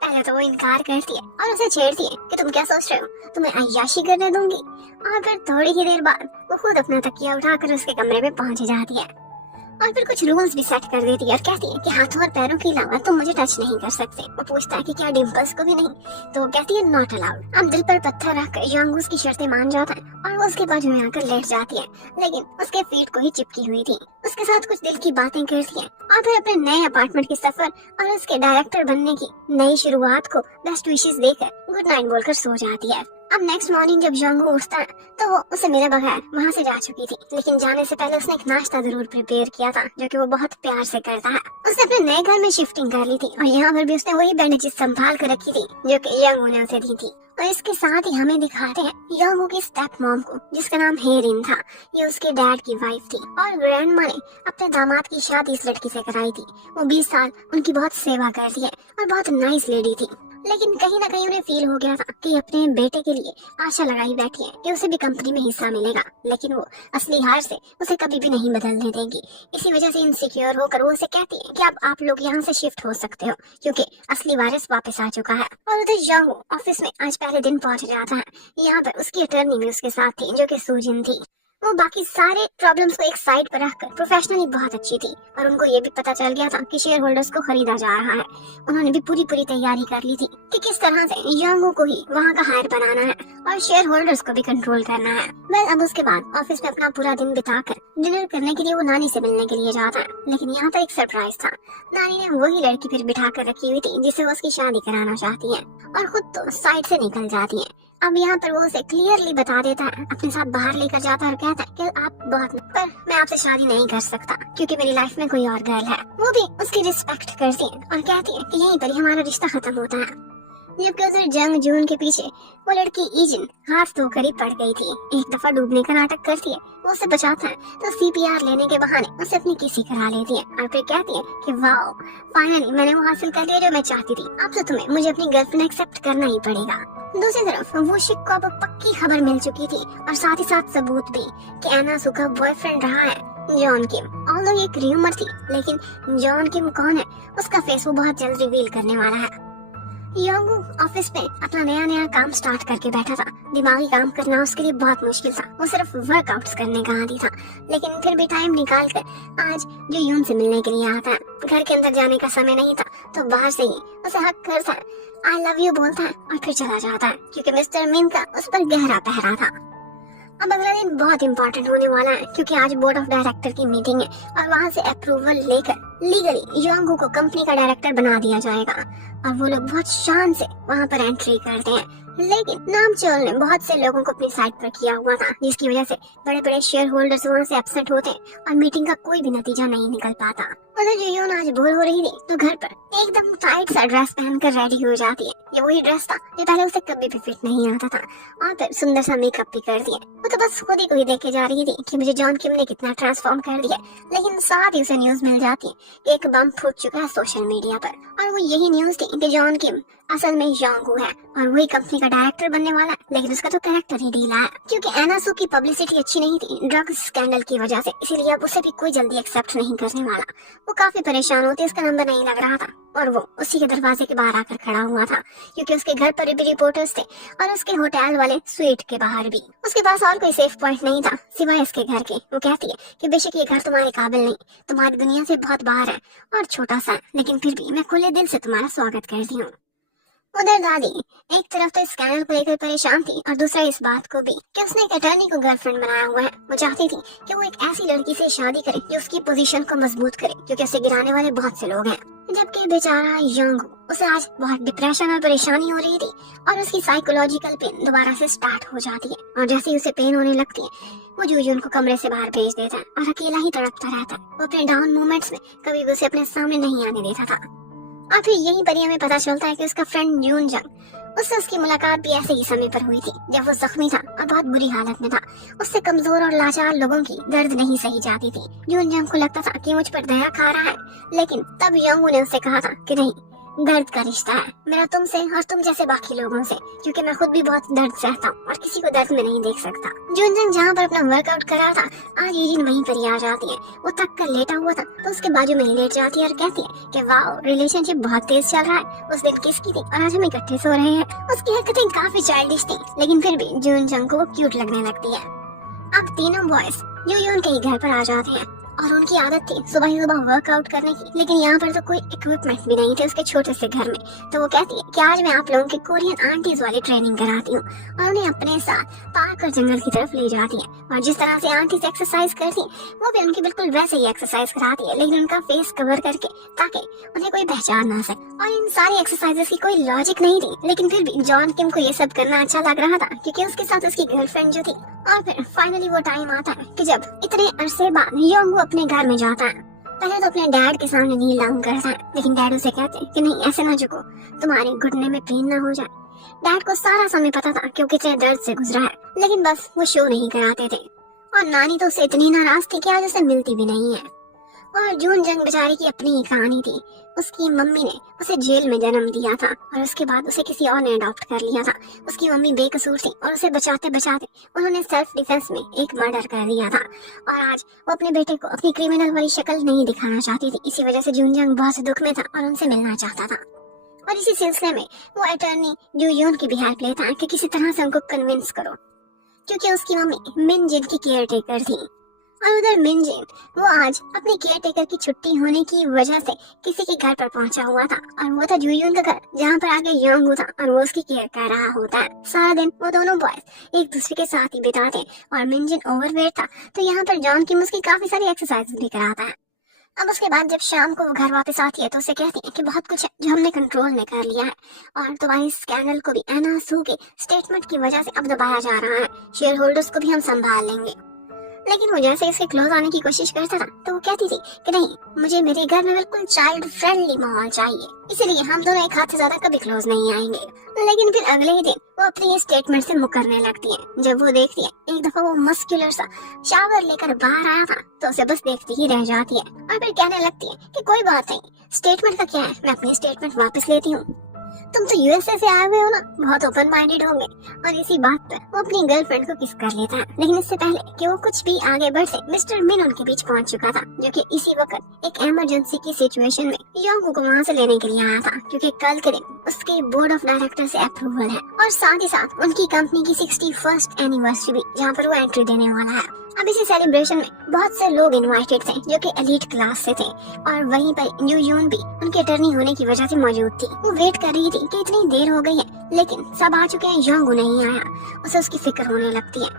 पहले तो वो इनकार करती है और उसे छेड़ती है कि तुम क्या सोच रहे हो, तुम्हें अय्याशी करने दूंगी। और फिर थोड़ी ही देर बाद वो खुद अपना तकिया उठाकर उसके कमरे में पहुंच जाती है और फिर कुछ रूल्स भी सेट कर देती है और कहती है कि हाथों और पैरों के अलावा तुम मुझे टच नहीं कर सकते। वो पूछता है कि क्या डिम्पल्स को भी नहीं, तो वो कहती है नॉट अलाउड। अब दिल पर पत्थर रखकर यांग उसकी शर्तें मान जाता है और वो उसके बाजू में आकर लेट जाती है, लेकिन उसके फीट को ही चिपकी हुई थी। उसके साथ कुछ दिल की बातें करती है और फिर अपने नए अपार्टमेंट के सफर और उसके डायरेक्टर बनने की नई शुरुआत को बेस्ट विशेस देकर गुड नाइट बोलकर सो जाती है। अब नेक्स्ट मॉर्निंग जब जंगू उठता है तो वो उसे मिले बगैर वहाँ से जा चुकी थी, लेकिन जाने से पहले उसने एक नाश्ता जरूर प्रिपेयर किया था जो कि वो बहुत प्यार से करता है। उसने अपने नए घर में शिफ्टिंग कर ली थी और यहाँ पर भी उसने वही बैंडेजेस संभाल कर रखी थी जो कि यंगू ने उसे दी थी। और इसके साथ ही हमें दिखाते हैं यंगू की स्टेप मॉम को, जिसका नाम हेरिन था। ये उसके डैड की वाइफ थी और ग्रैंड माँ ने अपने दामाद की शादी इस लड़की से कराई थी। वो 20 साल उनकी बहुत सेवा करती है और बहुत नाइस लेडी थी, लेकिन कहीं ना कहीं उन्हें फील हो गया था कि अपने बेटे के लिए आशा लगाई बैठी है कि उसे भी कंपनी में हिस्सा मिलेगा, लेकिन वो असली हार से उसे कभी भी नहीं बदलने देंगी। इसी वजह से इनसिक्योर होकर वो उसे कहती है कि अब आप लोग यहाँ से शिफ्ट हो सकते हो क्योंकि असली वारिस वापस आ चुका है। और उधर जंगू ऑफिस में आज पहले दिन पहुंच जाता है। यहाँ पर उसकी अटर्नी भी उसके साथ थी जो कि सूजिन थी। वो बाकी सारे प्रॉब्लम्स को एक साइड पर रखकर प्रोफेशनली बहुत अच्छी थी और उनको ये भी पता चल गया था कि शेयर होल्डर्स को खरीदा जा रहा है। उन्होंने भी पूरी तैयारी कर ली थी कि किस तरह से यंगू को ही वहाँ का हायर बनाना है और शेयर होल्डर्स को भी कंट्रोल करना है। वेल, अब उसके बाद ऑफिस में अपना पूरा दिन बिताकर डिनर करने के लिए वो नानी से मिलने के लिए जाता है, लेकिन यहाँ पर एक सरप्राइज था। नानी ने वही लड़की फिर बिठा कर रखी हुई थी जिससे वो उसकी शादी कराना चाहती है और खुद तो साइड से निकल जाती है। अब यहाँ पर वो उसे क्लियरली बता देता है, अपने साथ बाहर लेकर जाता है और कहता है कि आप बहुत पर मैं आपसे शादी नहीं कर सकता क्योंकि मेरी लाइफ में कोई और गर्ल है। वो भी उसकी रिस्पेक्ट करती है और कहती है कि यहीं पर ही हमारा रिश्ता खत्म होता है। जबकि उधर जंग जून के पीछे वो लड़की ईजिन हाथ धोकर ही पड़ गई थी। एक दफा डूबने का नाटक करती है, वो उसे बचाता है तो CPR लेने के बहाने उसे अपनी किसी करा लेती है और फिर कहती है कि वाओ, फाइनली मैंने वो हासिल कर लिया जो मैं चाहती थी। अब तो तुम्हें मुझे अपनी गर्लफ्रेंड एक्सेप्ट करना ही पड़ेगा। दूसरी तरफ वुशिक को अब पक्की खबर मिल चुकी थी और साथ ही साथ सबूत भी कि एनासू का बॉयफ्रेंड रहा है जॉन किम। ऑल्दो ये एक रूमर थी, लेकिन जॉन किम कौन है उसका फेस वो बहुत जल्द रिवील करने वाला है। यंगू ऑफिस में अपना नया काम स्टार्ट करके बैठा था। दिमागी काम करना उसके लिए बहुत मुश्किल था। वो सिर्फ वर्कआउट्स करने का आदी था, लेकिन फिर भी टाइम निकाल कर आज जो यून से मिलने के लिए आता है। घर के अंदर जाने का समय नहीं था तो बाहर से ही उसे हक करता है, आई लव यू बोलता है और फिर चला जाता है क्योंकि मिस्टर मिन का उस पर गहरा पहरा था। अब अगला दिन बहुत इम्पोर्टेंट होने वाला है क्योंकि आज बोर्ड ऑफ डायरेक्टर की मीटिंग है और वहाँ से अप्रूवल लेकर लीगली यंगू को कंपनी का डायरेक्टर बना दिया जाएगा। और वो लोग बहुत शान से वहाँ पर एंट्री करते हैं, लेकिन नामचोल ने बहुत से लोगों को अपनी साइड पर किया हुआ था, जिसकी वजह से बड़े बड़े शेयर होल्डर्स वहाँ से अपसेट होते और मीटिंग का कोई भी नतीजा नहीं निकल पाता। उधर यून आज बोर हो रही थी तो घर पर एकदम टाइट सा ड्रेस पहनकर रेडी हो जाती है। ये वही ड्रेस था जो पहले उसे कभी भी फिट नहीं आता था और फिर सुंदर सा मेकअप भी कर दिया। वो तो बस खुद ही को ही देखे जा रही थी कि मुझे जॉन किम ने कितना ट्रांसफॉर्म कर दिया, लेकिन साथ ही उसे न्यूज मिल जाती है कि एक बम फूट चुका है सोशल मीडिया पर। और वो यही न्यूज थी कि जॉन किम असल में यंगू है और वही कंपनी का डायरेक्टर बनने वाला है, लेकिन उसका तो कैरेक्टर ही ढीला है क्योंकि एनासू की पब्लिसिटी अच्छी नहीं थी ड्रग्स स्कैंडल की वजह से, इसीलिए अब उसे भी कोई जल्दी एक्सेप्ट नहीं करने वाला। वो काफी परेशान होती, उसका नंबर नहीं लग रहा था और वो उसी के दरवाजे के बाहर आकर खड़ा हुआ था क्योंकि उसके घर पर भी रिपोर्टर्स थे और उसके होटल वाले स्वीट के बाहर भी। उसके पास और कोई सेफ पॉइंट नहीं था सिवाय इसके घर के। वो कहती है कि बेशक ये घर तुम्हारे काबिल नहीं, तुम्हारी दुनिया से बहुत बाहर है और छोटा सा, लेकिन फिर भी मैं खुले दिल से तुम्हारा स्वागत करती हूँ। उधर दादी एक तरफ तो स्कैनर को लेकर परेशान थी और दूसरा इस बात को भी कि उसने एक अटर्नी को गर्लफ्रेंड बनाया हुआ है। वो चाहती थी कि वो एक ऐसी लड़की से शादी करे जो उसकी पोजीशन को मजबूत करे क्योंकि उसे गिराने वाले बहुत से लोग हैं। जबकि बेचारा यंगू, उसे आज बहुत डिप्रेशन और परेशानी हो रही थी और उसकी साइकोलॉजिकल पेन दोबारा से स्टार्ट हो जाती है और जैसे ही उसे पेन होने लगती है वो जूजून को कमरे से बाहर भेज देता है और अकेला ही तड़पता रहता है। वो अपने डाउन मोमेंट्स में कभी भी उसे अपने सामने नहीं आने देता था। और फिर यहीं पर हमें पता चलता है कि उसका फ्रेंड यून जंग, उससे उसकी मुलाकात भी ऐसे ही समय पर हुई थी जब वो जख्मी था और बहुत बुरी हालत में था। उससे कमजोर और लाचार लोगों की दर्द नहीं सही जाती थी। यून जंग को लगता था कि मुझ पर दया खा रहा है, लेकिन तब यंगू ने उससे कहा था कि नहीं, दर्द का रिश्ता है मेरा तुमसे और तुम जैसे बाकी लोगों से, क्योंकि मैं खुद भी बहुत दर्द सहता हूँ और किसी को दर्द में नहीं देख सकता। जूनजंग जहाँ पर अपना वर्कआउट कर रहा था आज यूजिन वहीं पर ही आ जाती है। वो थक कर लेटा हुआ था तो उसके बाजू में ही लेट जाती है और कहती है कि वाओ, रिलेशनशिप बहुत तेज चल रहा है। उस दिन किसकी थी और आज हम इकट्ठे सो रहे हैं। उसकी हरकतें काफी चाइल्डिश थी, लेकिन फिर भी जूनजंग को वो क्यूट लगने लगती है। अब तीनों बॉयज यून के ही घर पर आ जाते हैं और उनकी आदत थी सुबह ही सुबह वर्कआउट करने की, लेकिन यहाँ पर तो कोई इक्विपमेंट भी नहीं थे उसके छोटे से घर में। तो वो कहती है कि आज मैं आप लोगों के कोरियन आंटीज वाली ट्रेनिंग कराती हूँ, और उन्हें अपने साथ पार्क और जंगल की तरफ ले जाती है। और जिस तरह से आंटीज एक्सरसाइज करती है वो भी उनकी बिल्कुल वैसे ही एक्सरसाइज कराती है, लेकिन उनका फेस कवर करके, ताकि उन्हें कोई पहचान ना सके। और इन सारी एक्सरसाइजेस की कोई लॉजिक नहीं थी, लेकिन फिर भी जॉन किम को ये सब करना अच्छा लग रहा था, क्योंकि उसके साथ उसकी गर्लफ्रेंड जो थी। और फिर फाइनली वो टाइम आता है कि जब इतने अरसे बाद योंगू अपने घर में जाता है। पहले तो अपने डैड के सामने नील डाउन करता है, लेकिन डैड उसे कहते हैं कि नहीं, ऐसे ना झुको, तुम्हारे घुटने में पेन ना हो जाए। डैड को सारा समय पता था कि वो कितने दर्द से गुजरा है, लेकिन बस वो शो नहीं कराते थे। और नानी तो उसे इतनी नाराज थी कि आज उसे मिलती भी नहीं है। और जून जंग बेचारी की अपनी ही कहानी थी। उसकी मम्मी ने उसे जेल में जन्म दिया था, और उसके बाद उसे किसी और ने अडॉप्ट कर लिया था। उसकी मम्मी बेकसूर थी, और उसे बचाते बचाते उन्होंने सेल्फ डिफेंस में एक मर्डर कर दिया था। और आज वो अपने बेटे को अपनी क्रिमिनल वाली शक्ल नहीं दिखाना चाहती थी। इसी वजह से जून जंग बहुत दुख में था और उनसे मिलना चाहता था। और इसी सिलसिले में वो अटर्नी जू यून की भी हेल्प लेता है कि किसी तरह से उनको कन्विंस करो, क्योंकि उसकी मम्मी मिन जिन की केयर टेकर थी। और उधर मिन जिन वो आज अपनी केयर टेकर की छुट्टी होने की वजह से किसी के घर पर पहुंचा हुआ था, और वो था जूयून का घर, जहाँ पर आगे योंगू था और वो उसकी केयर कर रहा होता है। सारा दिन वो दोनों बॉयज एक दूसरे के साथ ही बिताते, और मिन जिन ओवरवेट था, तो यहाँ पर जॉन किम उसकी काफी सारी एक्सरसाइज भी कराता है। अब उसके बाद जब शाम को वो घर वापस आती है तो उसे कहती है कि बहुत कुछ है जो हमने कंट्रोल में कर लिया है, और तुम्हारी स्कैंडल को भी एना सू के स्टेटमेंट की वजह से अब दबाया जा रहा है। शेयर होल्डर्स को भी हम संभाल लेंगे। लेकिन वो जैसे इसके क्लोज आने की कोशिश करता था तो वो कहती थी कि नहीं, मुझे मेरे घर में बिल्कुल चाइल्ड फ्रेंडली माहौल चाहिए, इसीलिए हम दोनों एक हाथ से ज्यादा कभी क्लोज नहीं आएंगे। लेकिन फिर अगले ही दिन वो अपनी ये स्टेटमेंट से मुकरने लगती है। जब वो देखती है एक दफा वो मस्कुलर सा शावर लेकर बाहर आया था, तो उसे बस देखती ही रह जाती है, और फिर कहने लगती है कि कोई बात नहीं, स्टेटमेंट का क्या है, मैं अपनी स्टेटमेंट वापस लेती हूँ। तुम तो यूएसए से आए हुए हो ना, बहुत ओपन माइंडेड होंगे। और इसी बात पर वो अपनी गर्लफ्रेंड को किस कर लेता है, लेकिन इससे पहले कि वो कुछ भी आगे बढ़ से मिस्टर मिन उनके बीच पहुंच चुका था, जो कि इसी वक्त एक इमरजेंसी की सिचुएशन में योंगू को वहाँ से लेने के लिए आया था, क्योंकि कल के दिन उसके बोर्ड ऑफ डायरेक्टर से अप्रूवल है, और साथ ही साथ उनकी कंपनी की 61st एनिवर्सरी भी, जहाँ पर वो एंट्री देने वाला है। अब इसी सेलिब्रेशन में बहुत से लोग इनवाइटेड थे जो कि एलीट क्लास से थे, और वहीं पर यू यून भी उनके अटर्नी होने की वजह से मौजूद थी। वो वेट कर रही थी कि इतनी देर हो गई है, लेकिन सब आ चुके हैं, योंगू नहीं आया। उसे उसकी फिक्र होने लगती है,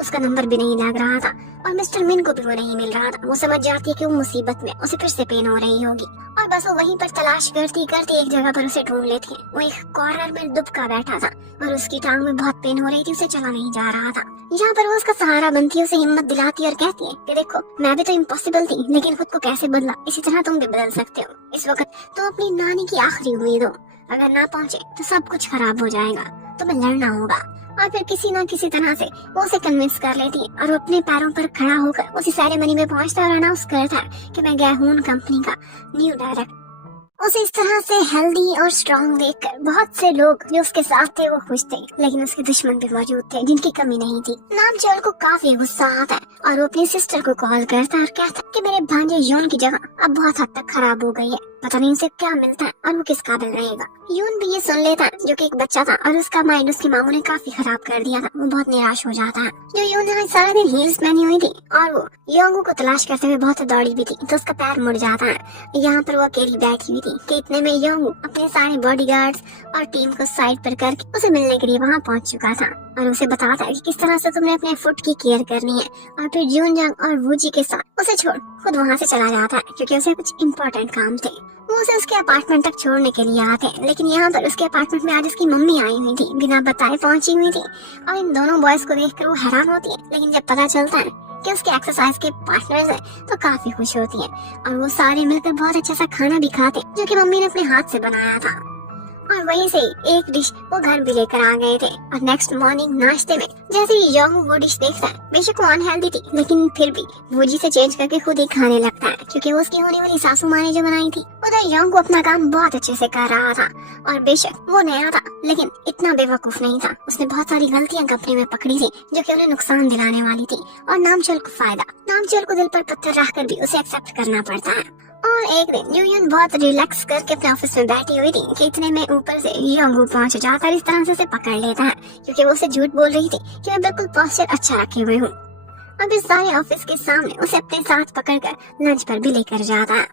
उसका नंबर भी नहीं लग रहा था, और मिस्टर मिन को भी वो नहीं मिल रहा था। वो समझ जाती है कि वो मुसीबत में, उसे फिर से पेन हो रही होगी, और बस वो वहीं पर तलाश करती करती एक जगह पर उसे ढूंढ लेती है। वो एक कॉर्नर में दुबका बैठा था, और उसकी टांग में बहुत पेन हो रही थी, उसे चला नहीं जा रहा था। यहाँ पर वो उसका सहारा बनती है, उसे हिम्मत दिलाती है और कहती है कि देखो, मैं भी तो इम्पॉसिबल थी, लेकिन खुद को कैसे बदला, इसी तरह तुम भी बदल सकते हो। इस वक्त तुम अपनी नानी की आखिरी उम्मीद हो, अगर ना पहुँचे तो सब कुछ खराब हो जाएगा, तुम्हें लड़ना होगा। और फिर किसी न किसी तरह से वो उसे कन्विंस कर लेती है, और वो अपने पैरों पर खड़ा होकर उसी सेरेमनी में पहुंचता और अनाउंस करता है कि मैं गैहून कंपनी का न्यू डायरेक्टर। उसे इस तरह से हेल्दी और स्ट्रांग देखकर बहुत से लोग जो उसके साथ थे वो खुश थे, लेकिन उसके दुश्मन भी मौजूद थे जिनकी कमी नहीं थी। नामचोल को काफी गुस्सा आता है, और वो अपनी सिस्टर को कॉल करता है और कहता है कि मेरे भांजे यून की जगह अब बहुत हद तक खराब हो गई है, पता नहीं उसे क्या मिलता है और वो किस काबिल रहेगा। यून भी ये सुन लेता है, जो कि एक बच्चा था, और उसका माइंड उसकी मामू ने काफी खराब कर दिया था। वो बहुत निराश हो जाता है। जो यून यहाँ सारा दिन हील्स पहनी हुई थी, और वो योंगू को तलाश करते हुए बहुत दौड़ी भी थी, तो उसका पैर मुड़ जाता है। यहाँ पर वो अकेली बैठी हुई थी कि इतने में योंगू अपने सारे बॉडीगार्ड्स और टीम को साइड पर करके उसे मिलने के लिए वहाँ पहुँच चुका था, और उसे बताता है कि किस तरह से तुमने अपने फुट की केयर करनी है। और फिर जून जंग और वूजी के साथ उसे छोड़ खुद वहाँ से चला जाता है, क्योंकि उसे कुछ इम्पोर्टेंट काम थे। वो उसे उसके अपार्टमेंट तक छोड़ने के लिए आते हैं, लेकिन यहाँ पर उसके अपार्टमेंट में आज उसकी मम्मी आई हुई थी, बिना बताए पहुंची हुई थी। और इन दोनों बॉयज को देखकर वो हैरान होती है, लेकिन जब पता चलता है कि उसके एक्सरसाइज के पार्टनर्स हैं, तो काफी खुश होती है, और वो सारे मिलकर बहुत अच्छा सा खाना भी खाते, जो कि मम्मी ने अपने हाथ से बनाया था। और वहीं से एक डिश वो घर भी लेकर आ गए थे। और नेक्स्ट मॉर्निंग नाश्ते में जैसे ही योंगू वो डिश देखता है, बेशक वो अनहेल्दी थी, लेकिन फिर भी वूजी से चेंज करके खुद ही खाने लगता है, क्योंकि वो उसकी होने वाली सासू माँ ने जो बनाई थी। उधर योंगू अपना काम बहुत अच्छे से कर रहा था, और बेशक वो नया था, लेकिन इतना बेवकूफ नहीं था। उसने बहुत सारी गलतियां कंपनी में पकड़ी थी, जो कि उन्हें नुकसान दिलाने वाली थी, और नामचल को फायदा। नामचल को दिल पर पत्थर रखकर भी उसे एक्सेप्ट करना पड़ता है। और एक दिन यूयन बहुत रिलैक्स करके अपने ऑफिस में बैठी हुई थी कि इतने में ऊपर से योंगू पहुंच जाता है, इस तरह से उसे पकड़ लेता है, क्योंकि वो उसे झूठ बोल रही थी कि मैं बिल्कुल पोस्चर अच्छा रखे हुए हूँ। और फिर सारे ऑफिस के सामने उसे अपने साथ पकड़कर लंच पर भी लेकर जाता है।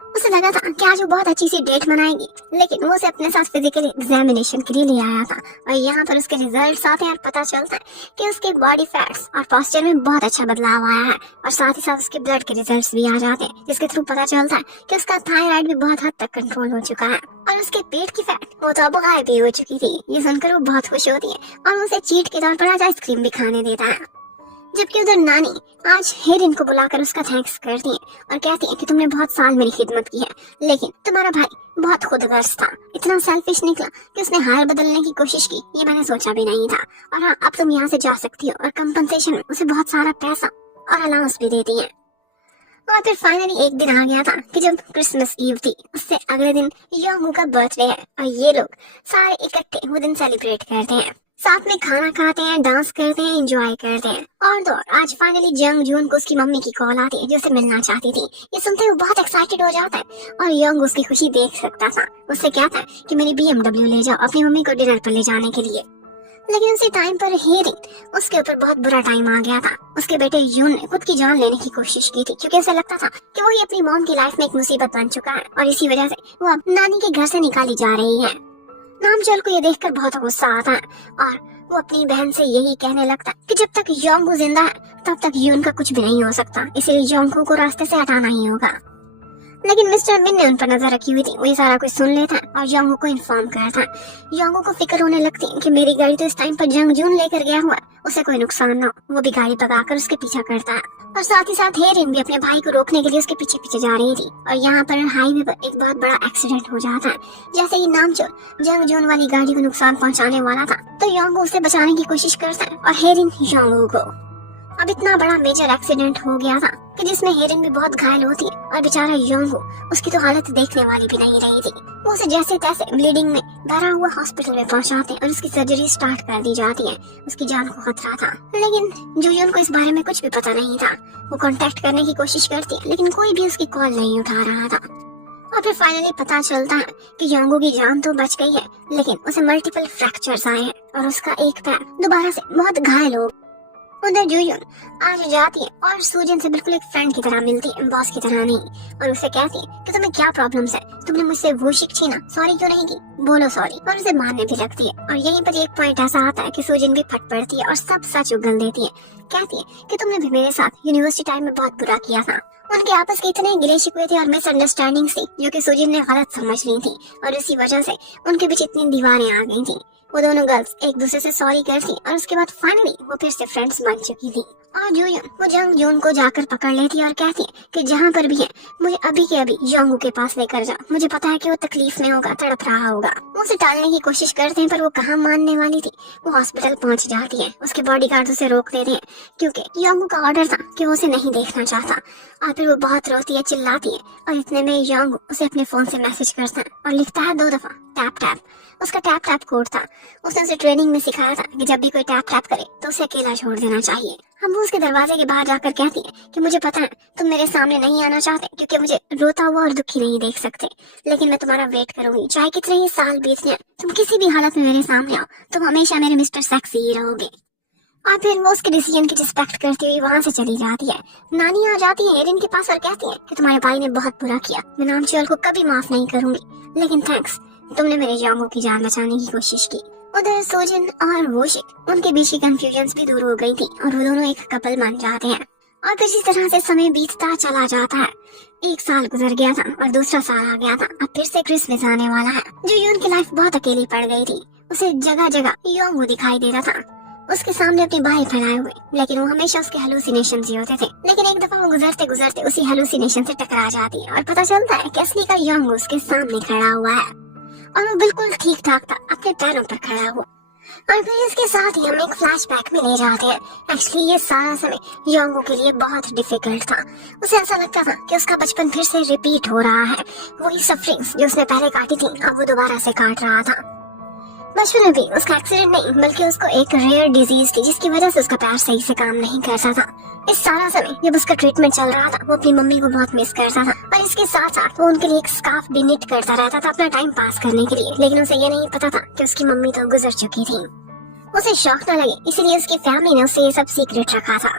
उसे लगा था कि आज वो बहुत अच्छी सी डेट मनाएगी, लेकिन वो उसे अपने साथ फिजिकल एग्जामिनेशन के लिए ले आया था और यहाँ पर उसके रिजल्ट्स आते हैं और पता चलता है कि उसके बॉडी फैट्स और पोस्चर में बहुत अच्छा बदलाव आया है और साथ ही साथ उसके ब्लड के रिजल्ट्स भी आ जाते हैं, जिसके थ्रू पता चलता है कि उसका थायराइड भी बहुत हद तक कंट्रोल हो चुका है और उसके पेट की फैट वो तो अब गायब भी हो चुकी थी। ये सुनकर वो बहुत खुश होती है और उसे चीट के तौर पर आज आइसक्रीम भी खाने देता है। जबकि उधर नानी आज हेरिन को बुलाकर उसका थैंक्स करती है और कहती है कि तुमने बहुत साल मेरी खिदमत की है, लेकिन तुम्हारा भाई बहुत खुदगर्ज था, इतना सेल्फिश निकला कि उसने हार बदलने की कोशिश की, ये मैंने सोचा भी नहीं था। और हाँ, अब तुम यहाँ से जा सकती हो। और कंपनसेशन में उसे बहुत सारा पैसा और अलाउंस भी देती है। और फिर फाइनली एक दिन आ गया था कि जब क्रिसमस ईव थी, उससे अगले दिन योंगू का बर्थडे है और ये लोग सारे इकट्ठे वो दिन सेलिब्रेट करते हैं, साथ में खाना खाते हैं, डांस करते हैं, एंजॉय करते हैं। और तो आज फाइनली जंग जून को उसकी मम्मी की कॉल आती है जो उसे मिलना चाहती थी। ये सुनते हुए बहुत एक्साइटेड हो जाता है और यंग उसकी खुशी देख सकता था। उससे कहता है कि मेरी BMW ले जाओ अपनी मम्मी को डिनर पर ले जाने के लिए। लेकिन उसी टाइम पर हेरिंग उसके ऊपर बहुत बुरा टाइम आ गया था। उसके बेटे यून ने खुद की जान लेने की कोशिश की थी क्योंकि उसे लगता था कि वही अपनी मॉम की लाइफ में एक मुसीबत बन चुका है और इसी वजह से वो अब नानी के घर से निकाली जा रही है। नामचोल को ये देखकर बहुत गुस्सा आता है और वो अपनी बहन से यही कहने लगता है कि जब तक योंगू जिंदा है तब तक यून का कुछ भी नहीं हो सकता, इसीलिए योंगू को रास्ते से हटाना ही होगा। लेकिन मिस्टर मिन ने उन पर नजर रखी हुई थी, वो ये सारा कुछ सुन लेता है और योंगू को इन्फॉर्म करता है। योंगू को फिक्र होने लगती है कि मेरी गाड़ी तो इस टाइम पर जंग जून लेकर गया हुआ है, उसे कोई नुकसान ना हो। वो भी गाड़ी भगाकर उसके पीछा करता है और साथ ही साथ हेरिन भी अपने भाई को रोकने के लिए उसके पीछे पीछे जा रही थी। और यहाँ पर हाईवे पर एक बहुत बड़ा एक्सीडेंट हो जाता है। जैसे ही नामचोर जंग जून वाली गाड़ी को नुकसान पहुँचाने वाला था तो योंगू उसे बचाने की कोशिश करता है और हेरिन योंगू को। अब इतना बड़ा मेजर एक्सीडेंट हो गया था कि जिसमें हेरिन भी बहुत घायल होती है और बेचारा योंगू उसकी तो हालत देखने वाली भी नहीं रही थी। वो उसे जैसे तैसे ब्लीडिंग में भरा हुआ हॉस्पिटल में पहुंचाते और उसकी सर्जरी स्टार्ट कर दी जाती है। उसकी जान को खतरा था, लेकिन जूयन को इस बारे में कुछ भी पता नहीं था। वो कांटेक्ट करने की कोशिश करती है लेकिन कोई भी उसकी कॉल नहीं उठा रहा था। और फिर फाइनली पता चलता है कि योंगू की जान तो बच गई है, लेकिन उसे मल्टीपल फ्रैक्चर्स आए हैं और उसका एक पैर दोबारा से बहुत घायल हो। उधर जूयन आज जाती है और सूजन से बिल्कुल एक फ्रेंड की तरह मिलती है, बॉस की तरह नहीं, और उसे कहती है कि तुम्हें क्या प्रॉब्लम्स है, तुमने मुझसे वो शिक्षी ना सॉरी क्यों नहीं की, बोलो सॉरी। और उसे मारने भी लगती है और यहीं पर एक पॉइंट ऐसा आता है कि सूजन भी फट पड़ती है और सब सच उगल देती है। कहती है कि तुमने भी मेरे साथ यूनिवर्सिटी टाइम में बहुत बुरा किया था। उनके आपस के इतने गिले शिकवे थे और मिसअंडरस्टैंडिंग थी जो कि सूजन ने गलत समझ ली थी और इसी वजह से उनके बीच इतनी दीवारें आ गई थी। वो दोनों गर्ल्स एक दूसरे से सॉरी करती और उसके बाद फाइनली वो फिर से फ्रेंड्स बन चुकी थी। और जूयन वो जंग जून को जाकर पकड़ लेती है और कहती है कि जहाँ पर भी है मुझे अभी के अभी योंगू के पास लेकर जा, मुझे पता है कि वो तकलीफ में होगा, तड़प रहा होगा। वो उसे टालने की कोशिश करते हैं पर वो कहाँ मानने वाली थी। वो हॉस्पिटल पहुंच जाती है, उसके बॉडीगार्ड उसे रोक देते हैं क्योंकि योंगू का ऑर्डर था कि वो उसे नहीं देखना चाहता। और फिर वो बहुत रोती है, चिल्लाती है और इतने में योंगू उसे अपने फोन से मैसेज करता है और लिखता है 2 दफा टैप टैप। उसका टैप टैप कोड था। उसने उसे ट्रेनिंग में सिखाया था कि जब भी कोई टैप टैप करे तो उसे अकेला छोड़ देना चाहिए। हम वो उसके दरवाजे के बाहर जाकर कहती है कि मुझे पता है तुम मेरे सामने नहीं आना चाहते क्योंकि मुझे रोता हुआ और दुखी नहीं देख सकते, लेकिन मैं तुम्हारा वेट करूंगी, चाहे कितने ही साल बीत जाए, तुम किसी भी हालत में मेरे सामने आओ, तुम हमेशा मेरे मिस्टर सेक्सी ही रहोगे। और फिर वो उसके डिसीजन की रिस्पेक्ट करती हुई वहाँ से चली जाती है। नानी आ जाती है हेरिन के पास और कहती है कि तुम्हारे भाई ने बहुत बुरा किया, मैं नामचोल को कभी माफ नहीं करूंगी, लेकिन थैंक्स, तुमने मेरे योंगू की जान बचाने की कोशिश की। उधर सोजिन और वोशिक उनके बीच की कंफ्यूजन्स भी दूर हो गई थी और वो दोनों एक कपल बन जाते हैं। और फिर इस तरह से समय बीतता चला जाता है। 1 साल गुजर गया था और दूसरा साल आ गया था। अब फिर से क्रिसमस आने वाला है। जूयन की लाइफ बहुत अकेली पड़ गई थी। उसे जगह जगह योंगू दिखाई दे रहा था, उसके सामने अपने बाएं फैलाए हुए, लेकिन वो हमेशा उसके हेलुसिनेशंस ही होते थे। लेकिन एक दफा वो गुजरते गुजरते उसी हेलुसिनेशन से टकरा जाती है और पता चलता है कि असली का योंगू उसके सामने खड़ा हुआ है और वो बिल्कुल ठीक ठाक था, अपने पैरों पर खड़ा हुआ। और फिर इसके साथ ही हम एक फ्लैशबैक में ले जाते हैं। एक्चुअली ये सारा समय योंगू के लिए बहुत डिफिकल्ट था। उसे ऐसा लगता था कि उसका बचपन फिर से रिपीट हो रहा है। वही सफरिंग्स जो उसने पहले काटी थी अब वो दोबारा से काट रहा था। बचपन में भी उसका एक्सीडेंट नहीं बल्कि उसको एक रेयर डिजीज थी जिसकी वजह से उसका पैर सही से काम नहीं करता था। इस सारा समय जब उसका ट्रीटमेंट चल रहा था वो अपनी मम्मी को बहुत मिस करता था और इसके साथ साथ वो उनके लिए एक स्कार्फ भी निट करता रहता था अपना टाइम पास करने के लिए। लेकिन उसे ये नहीं पता था कि उसकी मम्मी तो गुजर चुकी थी। उसे शौक न लगे इसलिए उसकी फैमिली ने उससे ये सब सीक्रेट रखा था।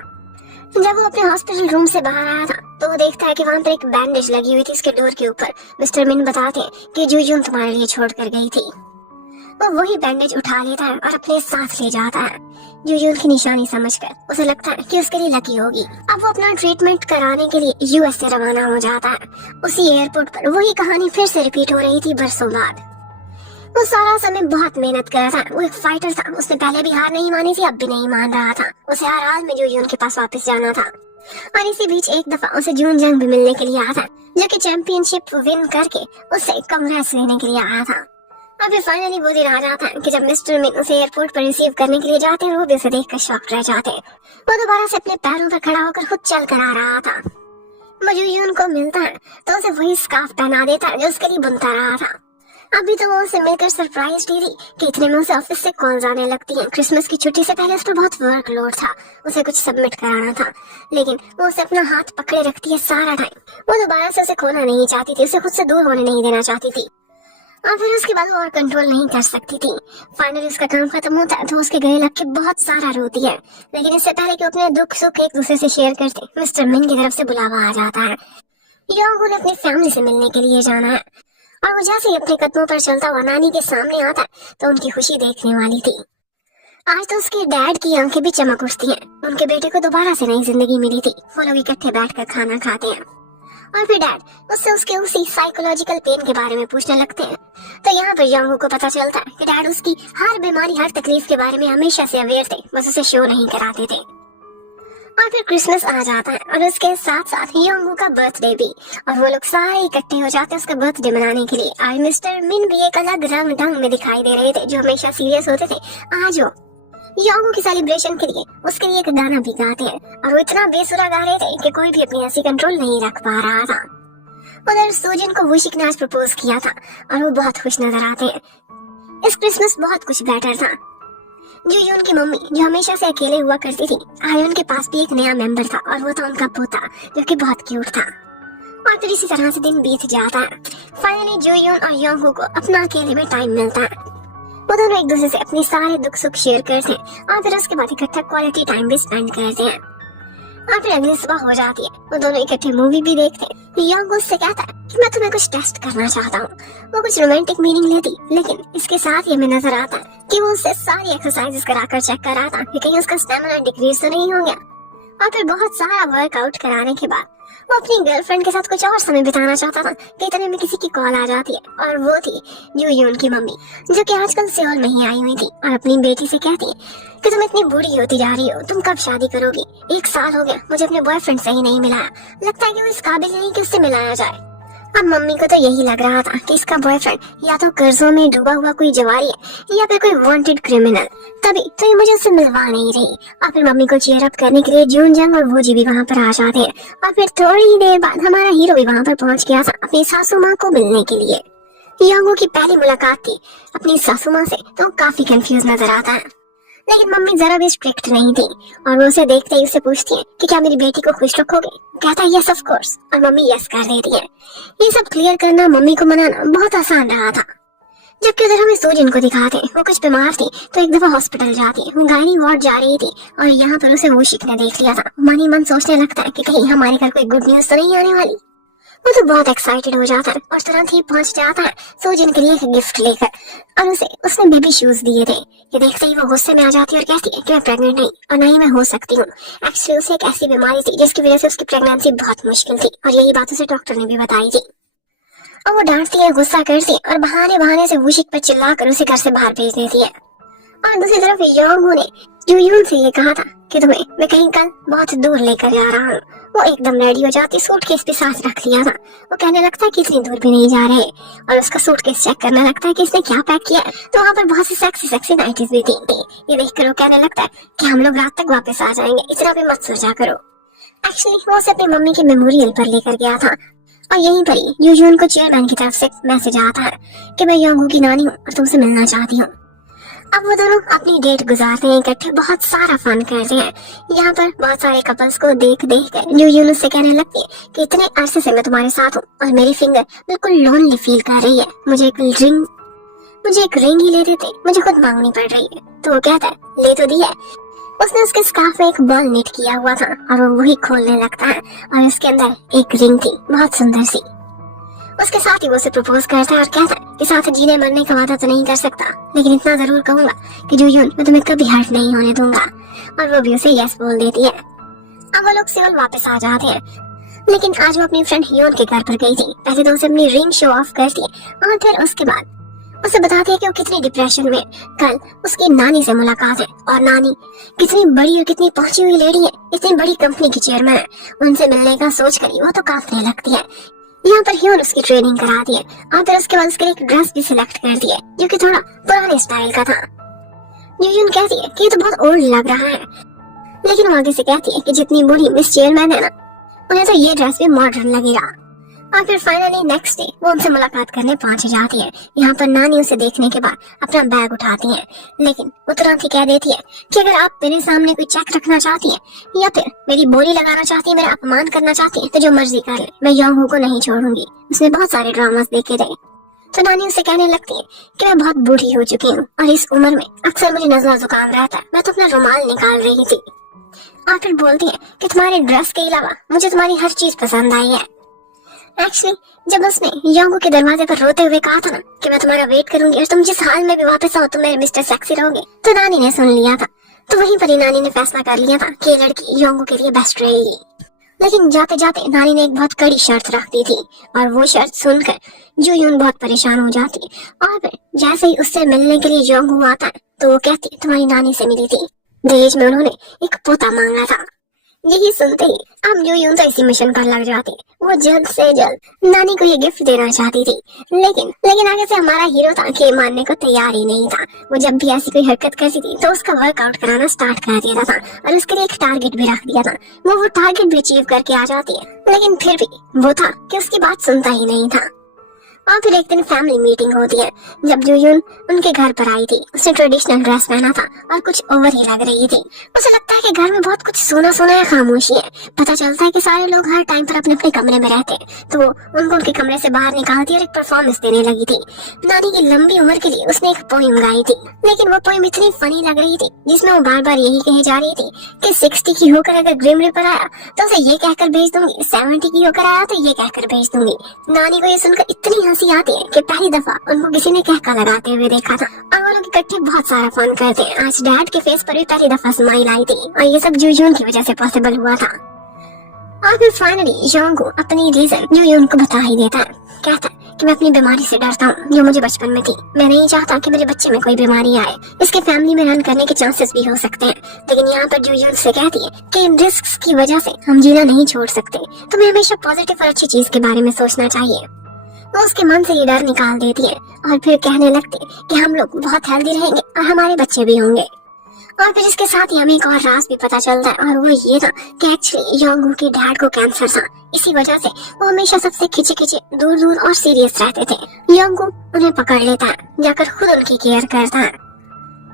जब वो अपने हॉस्पिटल रूम से बाहर आया था तो वो देखता है कि वहाँ पर एक बैंडेज लगी हुई थी उसके डोर के ऊपर। मिस्टर मिन बताते हैं कि जूयून तुम्हारे लिए छोड़ कर गई थी। वो वही बैंडेज उठा लेता है और अपने साथ ले जाता है। जूयून की निशानी समझकर उसे लगता है कि उसके लिए लकी होगी। अब वो अपना ट्रीटमेंट कराने के लिए यूएस से रवाना हो जाता है। उसी एयरपोर्ट पर वही कहानी फिर से रिपीट हो रही थी बरसों बाद। वो सारा समय बहुत मेहनत कर रहा था। वो एक फाइटर था, उसने पहले भी हार नहीं मानी थी, अब भी नहीं मान रहा था। उसे हर हाल में जूयून के पास वापस जाना था। और इसी बीच एक दफा उसे जून जंग भी मिलने के लिए आया था, जो कि चैंपियनशिप विन करके उससे कांग्रेस लेने के लिए आया था। अभी फाइनली वो दिन आ जाता है कि जब मिस्टर मिन उसे एयरपोर्ट पर रिसीव करने के लिए जाते हैं, वो भी उसे देखकर शॉक रह जाते हैं। वो दोबारा से अपने पैरों पर खड़ा होकर खुद चल कर आ रहा था। वो जूयून को मिलता है तो उसे वही स्कार्फ पहना देता है जो उसके लिए बुनता रहा था। अभी तो वो उसे मिलकर सरप्राइज थी कि इतने में उसे ऑफिस से कॉल्स आने लगती हैं। क्रिसमस की छुट्टी से पहले उस पर बहुत वर्कलोड था, उसे कुछ सबमिट कराना था, लेकिन वो उसे अपना हाथ पकड़े रखती है सारा टाइम। वो दोबारा से उसे खोना नहीं चाहती थी, उसे खुद से दूर होने नहीं देना चाहती थी। और फिर उसके बाद वो और कंट्रोल नहीं कर सकती थी। फाइनली उसका काम खत्म होता है तो उसके गले लग के बहुत सारा रोती है, लेकिन इससे पहले कि अपने दुख सुख एक दूसरे से शेयर करते, मिस्टर मिन की तरफ से बुलावा आ जाता है। योंग ने अपनी फैमिली से मिलने के लिए जाना है और वो जैसे ही अपने कदमों पर चलता हुआ नानी के सामने आता है तो उनकी खुशी देखने वाली थी। आज तो उसके डैड की आंखें भी चमक उठती हैं। उनके बेटे को दोबारा से नई जिंदगी मिली थी। वो लोग इकट्ठे बैठकर खाना खाते हैं और फिर डैड उससे उसके उसी साइकोलॉजिकल पेन के बारे में पूछने लगते हैं। तो यहाँ पर योंग को पता चलता है कि डैड उसकी हर बीमारी हर तकलीफ के बारे में हमेशा से अवेयर थे, बस उसे शो नहीं कराते थे। और फिर क्रिसमस आ जाता है और उसके साथ साथ योंग का बर्थडे भी, और वो लोग सारे इकट्ठे हो जाते हैं उसका बर्थडे मनाने के लिए। और मिस्टर मिन भी एक अलग रंग ढंग में दिखाई दे रहे थे, जो हमेशा सीरियस होते थे। आज वो योंग की सेलिब्रेशन के लिए उसके लिए एक गाना भी गाते हैं और वो इतना बेसुरा गा रहे थे कि कोई भी अपनी हंसी कंट्रोल नहीं रख पा रहा था। उधर सूजन को वुशिक ने आज प्रपोज किया था और वो बहुत खुश नजर आते हैं। इस क्रिसमस बहुत कुछ बेटर था। जूयून की मम्मी जो हमेशा से अकेले हुआ करती थी, आज उनके पास भी एक नया मेंबर था और वो था उनका पोता, जो कि बहुत क्यूट था। और फिर इसी तरह से दिन बीत जाता है। फाइनली जूयून और योंग को अपना अकेले में टाइम मिलता है। वो दोनों एक दूसरे से अपने सारे दुख सुख शेयर करते हैं और फिर उसके बाद इकट्ठा क्वालिटी टाइम भी स्पेंड करते हैं। और फिर अगली सुबह हो जाती है, वो दोनों इकट्ठे मूवी भी देखते हैं। योंग उससे कहता है कि मैं तुम्हें कुछ टेस्ट करना चाहता हूँ। वो कुछ रोमांटिक मीनिंग लेती, लेकिन इसके साथ ये हमें नजर आता है कि वो उससे सारी एक्सरसाइजेस कराकर चेक कर रहा था कि कहीं उसका स्टेमिना डिक्रीज तो नहीं हो गया। और फिर बहुत सारा वर्कआउट कराने के बाद वो अपनी गर्लफ्रेंड के साथ कुछ और समय बिताना चाहता था कि इतने में किसी की कॉल आ जाती है और वो थी जूयून की मम्मी, जो कि आजकल सियोल में ही आई हुई थी और अपनी बेटी से कहती है कि तुम इतनी बूढ़ी होती जा रही हो, तुम कब शादी करोगी? 1 साल हो गया मुझे अपने बॉयफ्रेंड से ही नहीं मिलाया, लगता है कि वो इस काबिल नहीं कि उससे मिलाया जाए। अब मम्मी को तो यही लग रहा था कि इसका बॉयफ्रेंड या तो कर्जों में डूबा हुआ कोई जवारी है या फिर कोई वांटेड क्रिमिनल, तभी तो ये मुझे उससे मिलवा नहीं रही। और फिर मम्मी को चीयर अप करने के लिए जून जंग और वूजी भी वहाँ पर आ जाते हैं। और फिर थोड़ी ही देर बाद हमारा हीरो भी वहाँ पर पहुँच गया था अपनी सासू माँ को मिलने के लिए। योंगो की पहली मुलाकात थी अपनी सासू माँ से, तो काफी कंफ्यूज नजर आता है, लेकिन मम्मी जरा भी स्ट्रिक्ट नहीं थी और वो उसे देखते ही उससे पूछती है कि क्या मेरी बेटी को खुश रखोगे? कहता है यस ऑफ कोर्स, और मम्मी यस कर देती है। ये सब क्लियर करना, मम्मी को मनाना बहुत आसान रहा था। जबकि उधर हमें सूजन को दिखाते, वो कुछ बीमार थी तो एक दफा हॉस्पिटल जाती, वो गायनी वार्ड जा रही थी और यहाँ पर उसे वुशिक ने देख लिया था। मन ही मन सोचने लगता है कि कहीं हमारे घर कोई गुड न्यूज तो नहीं आने वाली। वो तो बहुत एक्साइटेड हो जाता है और तुरंत ही पहुंच जाता है सूजन के लिए एक गिफ्ट लेकर, और उसने बेबी शूज दिए थे। ये देखते ही वो गुस्से में आ जाती है और कहती है कि मैं प्रेग्नेंट नहीं और ना ही मैं हो सकती हूँ। एक्चुअली उसे एक ऐसी बीमारी थी जिसकी वजह से उसकी प्रेगनेंसी बहुत मुश्किल थी और यही बात उसे डॉक्टर ने भी बताई थी। और वो डांटती है, गुस्सा करती है और बहाने से वुशिक पर चिल्लाकर उसे घर से बाहर भेज देती है। और दूसरी तरफ योंगो ने जूयून से ये कहा था कि तुम्हें मैं कहीं कल बहुत दूर लेकर जा रहा हूँ। वो एकदम रेडी हो जाती, सूटकेस भी साथ रख लिया था। वो कहने लगता है कि इतनी दूर भी नहीं जा रहे और उसका सूटकेस चेक करने लगता है कि इसने क्या पैक किया है। तो वहाँ पर बहुत सी सेक्सी नाइटीज भी थी। ये देखकर वो कहने लगता है कि हम लोग रात तक वापस आ जाएंगे, इतना भी मत सोचा करो। एक्चुअली वो उसे अपनी मम्मी के मेमोरियल पर लेकर गया था और यहीं पर ही जूयून को चेयरमैन की तरफ से मैसेज आता है कि मैं योंगो की नानी हूँ और तुमसे मिलना चाहती हूँ। अब वो दोनों अपनी डेट गुजारते हैं इकट्ठे, बहुत सारा फन करते हैं। यहाँ पर बहुत सारे कपल्स को देख कर जूयून उससे कहने लगती है कि इतने अरसे से मैं तुम्हारे साथ हूँ और मेरी फिंगर बिल्कुल लोनली फील कर रही है, मुझे एक रिंग ही ले देते, मुझे खुद मांगनी पड़ रही है। तो वो कहता है ले तो दी है। उसने उसके स्कार्फ में एक बॉल निट किया हुआ था और वो वही खोलने लगता है और उसके अंदर एक रिंग थी, बहुत सुंदर सी। उसके साथ ही वो उसे प्रपोज करता है और कहता है कि साथ जीने मरने का वादा तो नहीं कर सकता, लेकिन इतना जरूर कहूंगा कि जूयून, मैं तुम्हें कभी हर्ट नहीं होने दूंगा। और वो भी उसे यस बोल देती है। अब वो लोग सियोल वापस आ जाते हैं, लेकिन आज वो अपनी फ्रेंड हियोन के घर पर गई थी। पहले तो उसे अपनी रिंग शो ऑफ करती है और फिर उसके बाद उसे बताती है कि वो कितनी डिप्रेशन में। कल उसकी नानी से मुलाकात है और नानी कितनी बड़ी और कितनी पहुंची हुई लेडी है, इतनी बड़ी कंपनी की चेयरमैन है। उनसे मिलने का सोच कर वो तो कांपने लगती है। यहाँ पर हियोन उसकी ट्रेनिंग कराती है और फिर उसके बाद उसके लिए एक ड्रेस भी सिलेक्ट करती है जो कि थोड़ा पुराने स्टाइल का था। यून कहती है कि ये तो बहुत ओल्ड लग रहा है, लेकिन वो आगे से कहती है कि जितनी बूढ़ी मिस चेयरमैन है ना, उन्हें तो ये ड्रेस भी मॉडर्न लगेगा। और फिर फाइनली नेक्स्ट डे वो उनसे मुलाकात करने पहुंच जाती है। यहाँ पर नानी उसे देखने के बाद अपना बैग उठाती है, लेकिन वो तुरंत ही कह देती है कि अगर आप मेरे सामने कोई चेक रखना चाहती है या फिर मेरी बोली लगाना चाहती है, मेरा अपमान करना चाहती है, तो जो मर्जी कर ले, मैं योंगहो को नहीं छोड़ूंगी। उसने बहुत सारे ड्रामास देखे थे। तो नानी उसे कहने लगती है कि मैं बहुत बूढ़ी हो चुकी हूँ और इस उम्र में अक्सर मुझे नजला जुकाम रहता है, मैं तो अपना रुमाल निकाल रही थी। और फिर बोलती है कि तुम्हारे ड्रेस के अलावा मुझे तुम्हारी हर चीज पसंद आई है। एक्चुअली जब उसने योंगहो के दरवाजे पर रोते हुए कहा था ना कि मैं तुम्हारा वेट करूंगी और तुम जिस हाल में भी वापस आओ तुम मेरे मिस्टर सेक्सी रहोगे, तो नानी ने सुन लिया था। तो वहीं पर ही नानी ने फैसला कर लिया था कि ये लड़की योंगहो के लिए बेस्ट रहेगी। लेकिन जाते जाते नानी ने एक बहुत कड़ी शर्त रख दी थी और वो शर्त सुनकर जूयून बहुत परेशान हो जाती है। और फिर जैसे ही उससे मिलने के लिए योंगहो आता है तो वो कहती तुम्हारी नानी से मिली थी, दहेज में उन्होंने एक पोता मांगा था। यही सुनते ही अब जूयून तो इसी मिशन पर लग जाती है। वो जल्द से जल्द नानी को ये गिफ्ट देना चाहती थी, लेकिन आगे से हमारा हीरो था कि मानने को तैयार ही नहीं था। वो जब भी ऐसी कोई हरकत करती थी तो उसका वर्कआउट कराना स्टार्ट कर देता था और उसके लिए एक टारगेट भी रख दिया था। वो टारगेट भी अचीव करके आ जाती है, लेकिन फिर भी वो था कि उसकी बात सुनता ही नहीं था। और फिर एक दिन फैमिली मीटिंग होती है जब जूयून उनके घर पर आई थी। उसने ट्रेडिशनल ड्रेस पहना था और कुछ ओवर ही लग रही थी। उसे लगता है कि घर में बहुत कुछ सोना सोना या खामोशी है। पता चलता है कि सारे लोग हर टाइम पर अपने अपने कमरे में रहते हैं, तो वो उनको उनके कमरे से बाहर निकालती और एक परफॉर्मेंस देने लगी थी। नानी की लंबी उम्र के लिए उसने एक पोइम गाई थी, लेकिन वो पोइम इतनी फनी लग रही थी जिसमें वो बार बार यही कही जा रही थी कि 60 की होकर अगर ग्रिम रिपर आया तो उसे ये कहकर भेज दूंगी, 70 की होकर आया तो ये कहकर भेज दूंगी। नानी को ये सुनकर इतनी हंसी आती है कि पहली दफा उनको किसी ने कहका लगाते हुए देखा था और वो लोग इकट्ठे बहुत सारा फन करते हैं। आज डैड के फेस पर भी पहली दफा स्माइल आई थी और ये सब जूयून की वजह से पॉसिबल हुआ था। और फिर फाइनली योंगहो अपनी रीजन जूयून को बता ही देता है। कहता है कि मैं अपनी बीमारी से डरता हूँ जो मुझे बचपन में थी। मैं नहीं चाहता कि मेरे बच्चे में कोई बीमारी आए। इसके फैमिली में रन करने के चांसेस भी हो सकते हैं, लेकिन यहाँ पर जूयून से कहती है कि इन रिस्क की वजह से हम जीना नहीं छोड़ सकते। तुम्हें हमेशा पॉजिटिव और अच्छी चीज के बारे में सोचना चाहिए। वो उसके मन से ये डर निकाल देती है और फिर कहने लगती है कि हम लोग बहुत हेल्दी रहेंगे और हमारे बच्चे भी होंगे। और फिर इसके साथ ही हमें एक और राज भी पता चलता है और वो ये था कि एक्चुअली योंगहो के डैड को कैंसर था। इसी वजह से वो हमेशा सबसे खिंचे खिंचे दूर दूर और सीरियस रहते थे। योंगहो उन्हें पकड़ लेता है, जाकर खुद उनकी केयर करता है।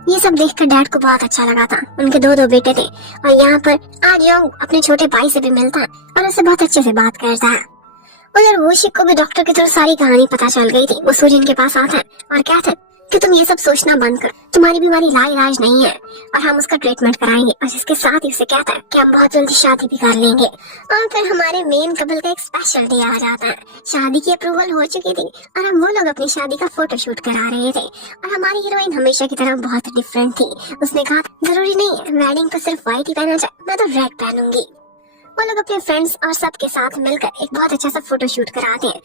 ये सब देखकर डैड को बहुत अच्छा लगा था। उनके दो बेटे थे और यहाँ पर आज योंगहो अपने छोटे भाई से भी मिलता है और उससे बहुत अच्छे से बात करता है। उधर वोशिक को भी डॉक्टर की तरफ सारी कहानी पता चल गई थी। वो सूर्यन के पास आता है और कहता है कि तुम ये सब सोचना बंद कर, तुम्हारी बीमारी लाइलाज नहीं है और हम उसका ट्रीटमेंट कराएंगे। और इसके साथ ही उसे कहता है कि हम बहुत जल्दी शादी भी कर लेंगे। और फिर हमारे मेन कपल का एक स्पेशल डे आ जाता है। शादी की अप्रूवल हो चुकी थी और हम वो लोग अपनी शादी का फोटो शूट करा रहे थे और हमारी हीरोइन हमेशा की तरह बहुत डिफरेंट थी। उसने कहा जरूरी नहीं है वेडिंग पर सिर्फ व्हाइट ही पहना जाए, मैं तो रेड पहनूंगी। वो लोग अपने फ्रेंड्स और सबके साथ मिलकर एक बहुत अच्छा सा फोटो शूट कराते हैं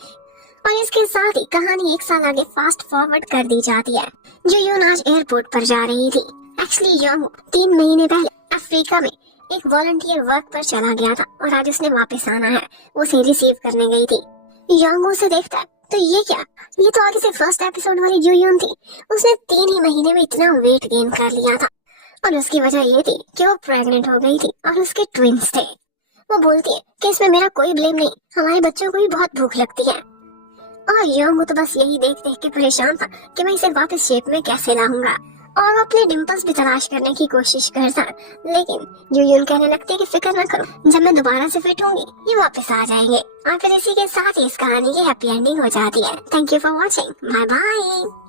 और इसके साथ ही कहानी एक साल आगे फास्ट फॉरवर्ड कर दी जाती है। जूयून आज एयरपोर्ट पर जा रही थी। एक्चुअली योंगहो 3 महीने पहले अफ्रीका में एक वॉलंटियर वर्क पर चला गया था और आज उसने वापस आना है। वो उसे रिसीव करने गई थी। योंगहो उसे देखता है तो ये क्या, ये तो आगे से फर्स्ट एपिसोड वाली जूयून थी। उसने 3 ही महीने में इतना वेट गेन कर लिया था और उसकी वजह ये थी कि वो प्रेग्नेंट हो गई थी और उसके ट्विंस थे। वो बोलती है कि इसमें मेरा कोई ब्लेम नहीं, हमारे बच्चों को भी बहुत भूख लगती है। और योंगहो तो बस यही देख देख के परेशान था कि मैं इसे वापस शेप में कैसे लाऊंगा और वो अपने डिम्पल्स भी तलाश करने की कोशिश करता। लेकिन जूयून कहने लगती है कि फिक्र न करो, जब मैं दोबारा से फिट होंगी ये वापस आ जाएंगे। और फिर इसी के साथ ही इस कहानी की हैप्पी एंडिंग हो जाती है। Thank you for watching, bye bye.